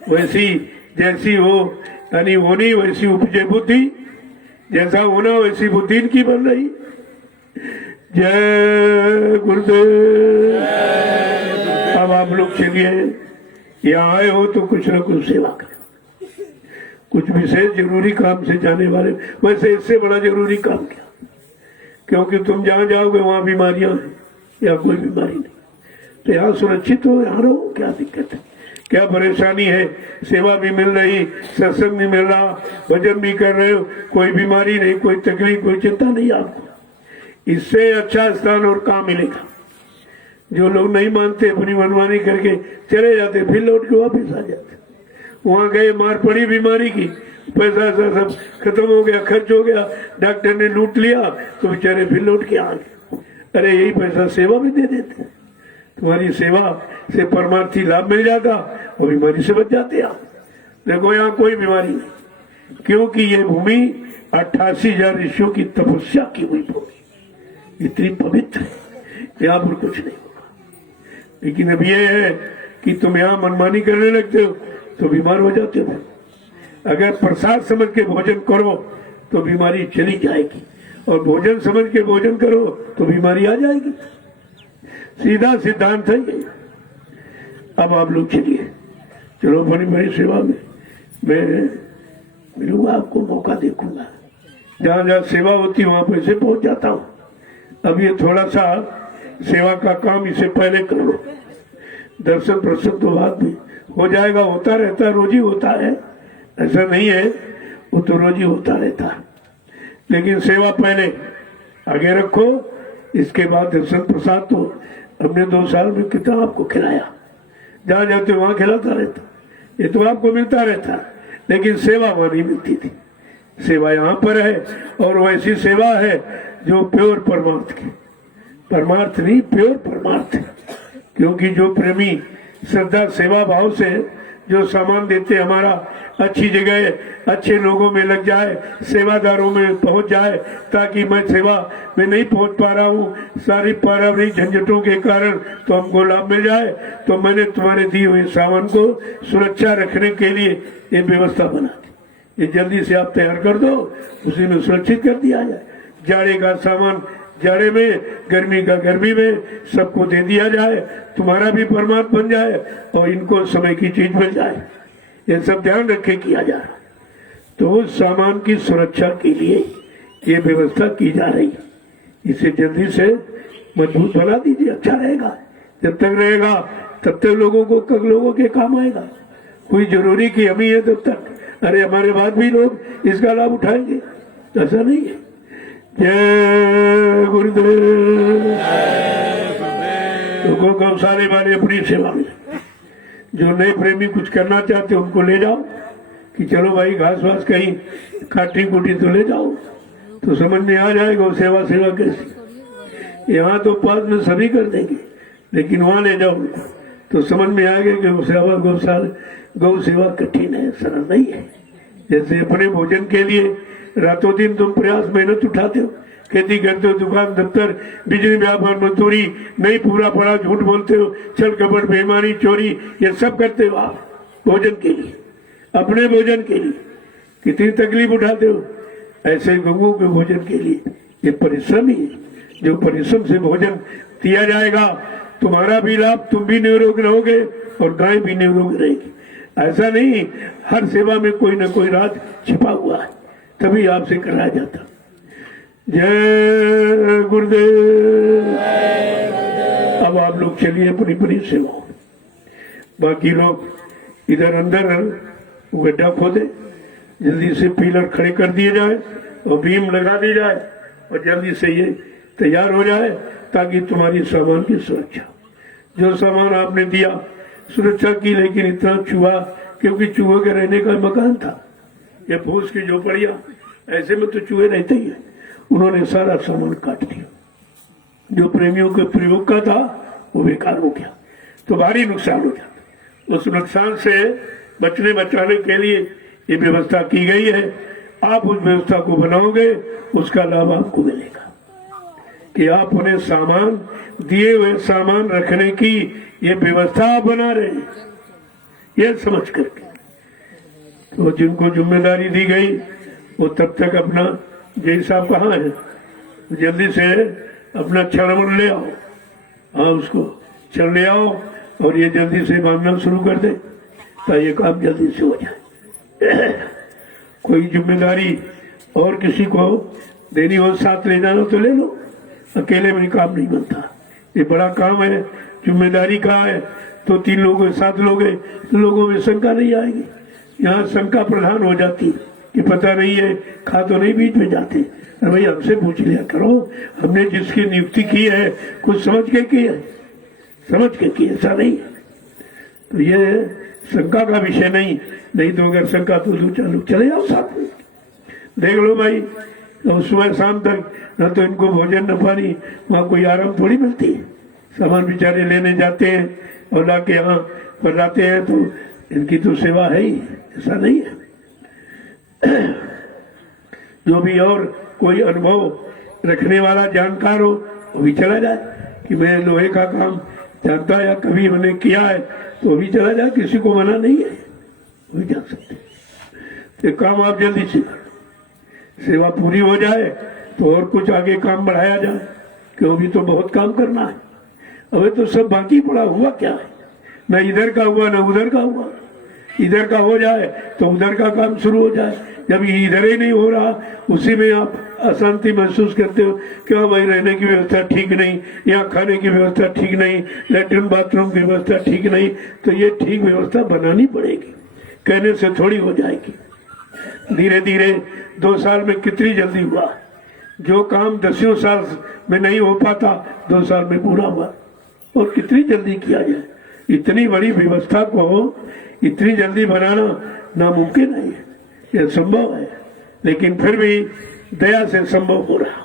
वैसी, जैसी हो यानी होनी वैसी उपजे बुद्धि, जैसा होना वैसी बुद्धि इनकी बन रही। जय गुरुदेव। अब आप लोग चलिए, यहाँ आए हो तो कुछ न कुछ सेवा करो। कुछ विशेष जरूरी काम से जाने वाले, वैसे इससे बड़ा जरूरी काम क्या? क्योंकि तुम जहाँ जाओगे वहाँ बीमारियां हैं या कोई बीमारी नहीं, तो यहाँ सुरक्षित हो, यहाँ रहो। क्या दिक्कत है, क्या परेशानी है? सेवा भी मिल रही, सत्संग भी मिल रहा, भजन भी कर रहे हो, कोई बीमारी नहीं, कोई तकलीफ, कोई चिंता नहीं आपको। इससे अच्छा स्थान और कहाँ मिलेगा? जो लोग नहीं मानते, अपनी मनमानी करके चले जाते, फिर लौट के वापिस आ जाते। वहां गए, मार पड़ी बीमारी की, पैसा सब खत्म हो गया, खर्च हो गया, डॉक्टर ने लूट लिया, तो बेचारे फिर लौट के आ गए। अरे यही पैसा सेवा में दे देते, तुम्हारी सेवा से परमार्थी लाभ मिल जाता और बीमारी से बच जाते आप। देखो यहाँ कोई बीमारी नहीं, क्योंकि ये भूमि 88,000 ऋषियों की तपस्या की हुई भूमि, इतनी पवित्र है, यहाँ पर कुछ नहीं होगा। लेकिन अब ये है कि तुम यहाँ मनमानी करने लगते हो तो बीमार हो जाते हो। अगर प्रसाद समझ के भोजन करो तो बीमारी चली जाएगी, और भोजन समझ के भोजन करो तो बीमारी आ जाएगी। सीधा सिद्धांत है ये। अब आप लोग चलिए, चलो बड़ी बड़ी सेवा में। मैं मिलूंगा आपको, मौका देखूंगा। जहाँ जहाँ सेवा होती वहां पर से पहुंच जाता हूँ। अब ये थोड़ा सा सेवा का काम इससे पहले कर लो, दर्शन प्रसन्न तो बाद में हो जाएगा। होता रहता है, रोज ही होता है, ऐसा नहीं है, वो तो रोज ही होता रहता है। लेकिन सेवा पहले आगे रखो, इसके बाद दर्शन प्रसाद। तो हमने 2 साल में कितना आपको खिलाया, जहाँ जाते वहां खिलाता रहता, ये तो आपको मिलता रहता, लेकिन सेवा वहां नहीं मिलती थी। सेवा यहाँ पर है, और वैसी सेवा है जो प्योर परमार्थ की, परमार्थ नहीं प्योर परमार्थ है। क्योंकि जो प्रेमी श्रद्धा सेवा भाव से जो सामान देते हमारा अच्छी जगह अच्छे लोगों में लग जाए, सेवादारों में पहुंच जाए, ताकि मैं सेवा में नहीं पहुंच पा रहा हूँ सारी पारिवारिक झंझटों के कारण, तो हमको लाभ मिल जाए। तो मैंने तुम्हारे दिए हुए सामान को सुरक्षा रखने के लिए ये व्यवस्था बना दी। ये जल्दी से आप तैयार कर दो, उसी में सुरक्षित कर दिया जाए। जाड़े का सामान जाड़े में, गर्मी का गर्मी में, सबको दे दिया जाए, तुम्हारा भी परमात्मा बन जाए और इनको समय की चीज मिल जाए। ये सब ध्यान रखे किया जा रहा। तो उस सामान की सुरक्षा के लिए ये व्यवस्था की जा रही। इसे जल्दी से मजबूत बना दीजिए, अच्छा रहेगा। जब तक रहेगा तब तक लोगों के काम आएगा। कोई जरूरी की हमी है तब तक, अरे हमारे बाद भी लोग इसका लाभ उठाएंगे, ऐसा नहीं है। जय गुरुदेव। तो गौशाले वाले अपनी सेवा में, जो नए प्रेमी कुछ करना चाहते उनको ले जाओ कि चलो भाई घास वास कहीं काटी कुटी तो ले जाओ, तो समझ में आ जाएगा सेवा कैसी। यहाँ तो पास में सभी कर देंगे, लेकिन वहां ले जाओ उनको तो समझ में आएगा कि गौ सेवा कठिन है, सरल नहीं है। जैसे अपने भोजन के लिए रातों दिन तुम प्रयास मेहनत उठाते हो, खेती करते हो, दुकान दफ्तर बिजली व्यापार मजदूरी नहीं पूरा पड़ा, झूठ बोलते हो, छल कपट बेईमानी चोरी, ये सब करते हो आप भोजन के लिए, अपने भोजन के लिए कितनी तकलीफ उठाते हो। ऐसे गौओं के भोजन के लिए ये परिश्रम ही है। जो परिश्रम से भोजन दिया जाएगा, तुम्हारा भी लाभ, तुम भी निरोग रहोगे और गाय भी निरोग रहेगी। ऐसा नहीं, हर सेवा में कोई न कोई राज छिपा हुआ है, तभी आपसे कराया जाता। जय गुरुदेव। अब आप लोग चलिए अपनी अपनी सेवा। बाकी लोग इधर अंदर गड्ढा खोदे, जल्दी से पिलर खड़े कर दिए जाए और बीम लगा दी जाए और जल्दी से ये तैयार हो जाए, ताकि तुम्हारी सामान की सुरक्षा। जो सामान आपने दिया सुरक्षा की, लेकिन इतना चूहा, क्योंकि चूहे के रहने का मकान था, ये फूस की झोपड़ियां, ऐसे में तो चूहे रहते ही है। उन्होंने सारा सामान काट दिया, जो प्रेमियों के प्रयोग का था वो बेकार हो गया, तो भारी नुकसान हो जाता। उस नुकसान से बचाने के लिए ये व्यवस्था की गई है। आप उस व्यवस्था को बनाओगे, उसका लाभ आपको मिलेगा कि आप उन्हें सामान, दिए हुए सामान रखने की ये व्यवस्था आप बना रहे हैं, ये समझ करके। तो जिनको जिम्मेदारी दी गई वो तब तक अपना, जय साहब कहाँ है, जल्दी से अपना क्षण ले आओ, हाँ उसको क्षण ले आओ और ये जल्दी से बांधना शुरू कर दे, ताकि ये काम जल्दी से हो जाए। कोई जिम्मेदारी और किसी को देनी हो, साथ ले जाना तो ले लो, अकेले में काम नहीं बनता। ये बड़ा काम है, जिम्मेदारी का है, तो 3 लोग 7 लोग हैं, तो लोगों में शंका नहीं आएगी। यहाँ शंका प्रधान हो जाती कि पता नहीं है, खा तो नहीं बीच में जाते। अरे भाई हमसे पूछ लिया करो, हमने जिसकी नियुक्ति की है कुछ समझ के की है, समझ के की, ऐसा नहीं। तो ये शंका का विषय नहीं तो अगर शंका तो 2-4 लोग चले जाओ साथ में, देख लो भाई। तो सुबह शाम तक न तो इनको भोजन न पानी, वहाँ कोई आराम थोड़ी मिलती है। सामान बेचारे लेने जाते हैं और लाके यहाँ पर लाते हैं, तो इनकी तो सेवा है ही, ऐसा नहीं है। जो भी और कोई अनुभव रखने वाला जानकार हो वो भी चला जाए कि मैं लोहे का काम जानता है या कभी मैंने किया है, तो भी चला जाए, किसी को मना नहीं है, वो भी जा सकते। तो काम आप जल्दी से करो, सेवा पूरी हो जाए तो और कुछ आगे काम बढ़ाया जाए, क्यों भी तो बहुत काम करना है। अबे तो सब बाकी पड़ा हुआ क्या है, न इधर का हुआ न उधर का हुआ, इधर का हो जाए तो उधर का काम शुरू हो जाए। जब इधर ही नहीं हो रहा, उसी में आप अशांति महसूस करते हो कि हाँ भाई रहने की व्यवस्था ठीक नहीं, यहाँ खाने की व्यवस्था ठीक नहीं, लेटरिन बाथरूम की व्यवस्था ठीक नहीं, तो ये ठीक व्यवस्था बनानी पड़ेगी, कहने से थोड़ी हो जाएगी। धीरे धीरे 2 साल में कितनी जल्दी हुआ, जो काम 10 साल में नहीं हो पाता 2 साल में पूरा हुआ, और कितनी जल्दी किया जाए। इतनी बड़ी व्यवस्था को इतनी जल्दी बनाना नामुमकिन है, यह संभव है, लेकिन फिर भी दया से संभव हो रहा,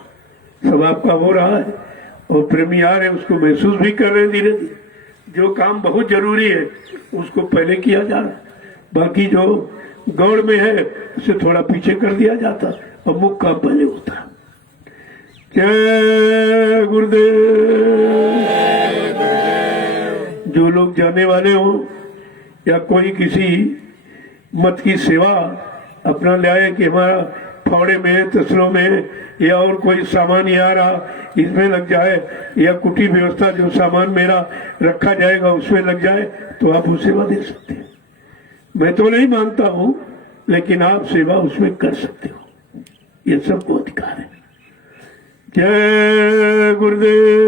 सब आपका हो रहा है, और प्रेमी आ रहे उसको महसूस भी कर रहे हैं। धीरे धीरे जो काम बहुत जरूरी है उसको पहले किया जा रहा है, बाकी जो गौड़ में है उसे थोड़ा पीछे कर दिया जाता, और मुख्य काम पहले होता। जय गुरुदेव। जो लोग जाने वाले हो या कोई किसी मत की सेवा अपना ले आए कि हमारा फावड़े में, तसलों में या और कोई सामान ही आ रहा इसमें लग जाए, या कुटी व्यवस्था जो सामान मेरा रखा जाएगा उसमें लग जाए, तो आप वो सेवा दे सकते हैं। मैं तो नहीं मानता हूं, लेकिन आप सेवा उसमें कर सकते हो, ये सबको अधिकार है। जय गुरुदेव।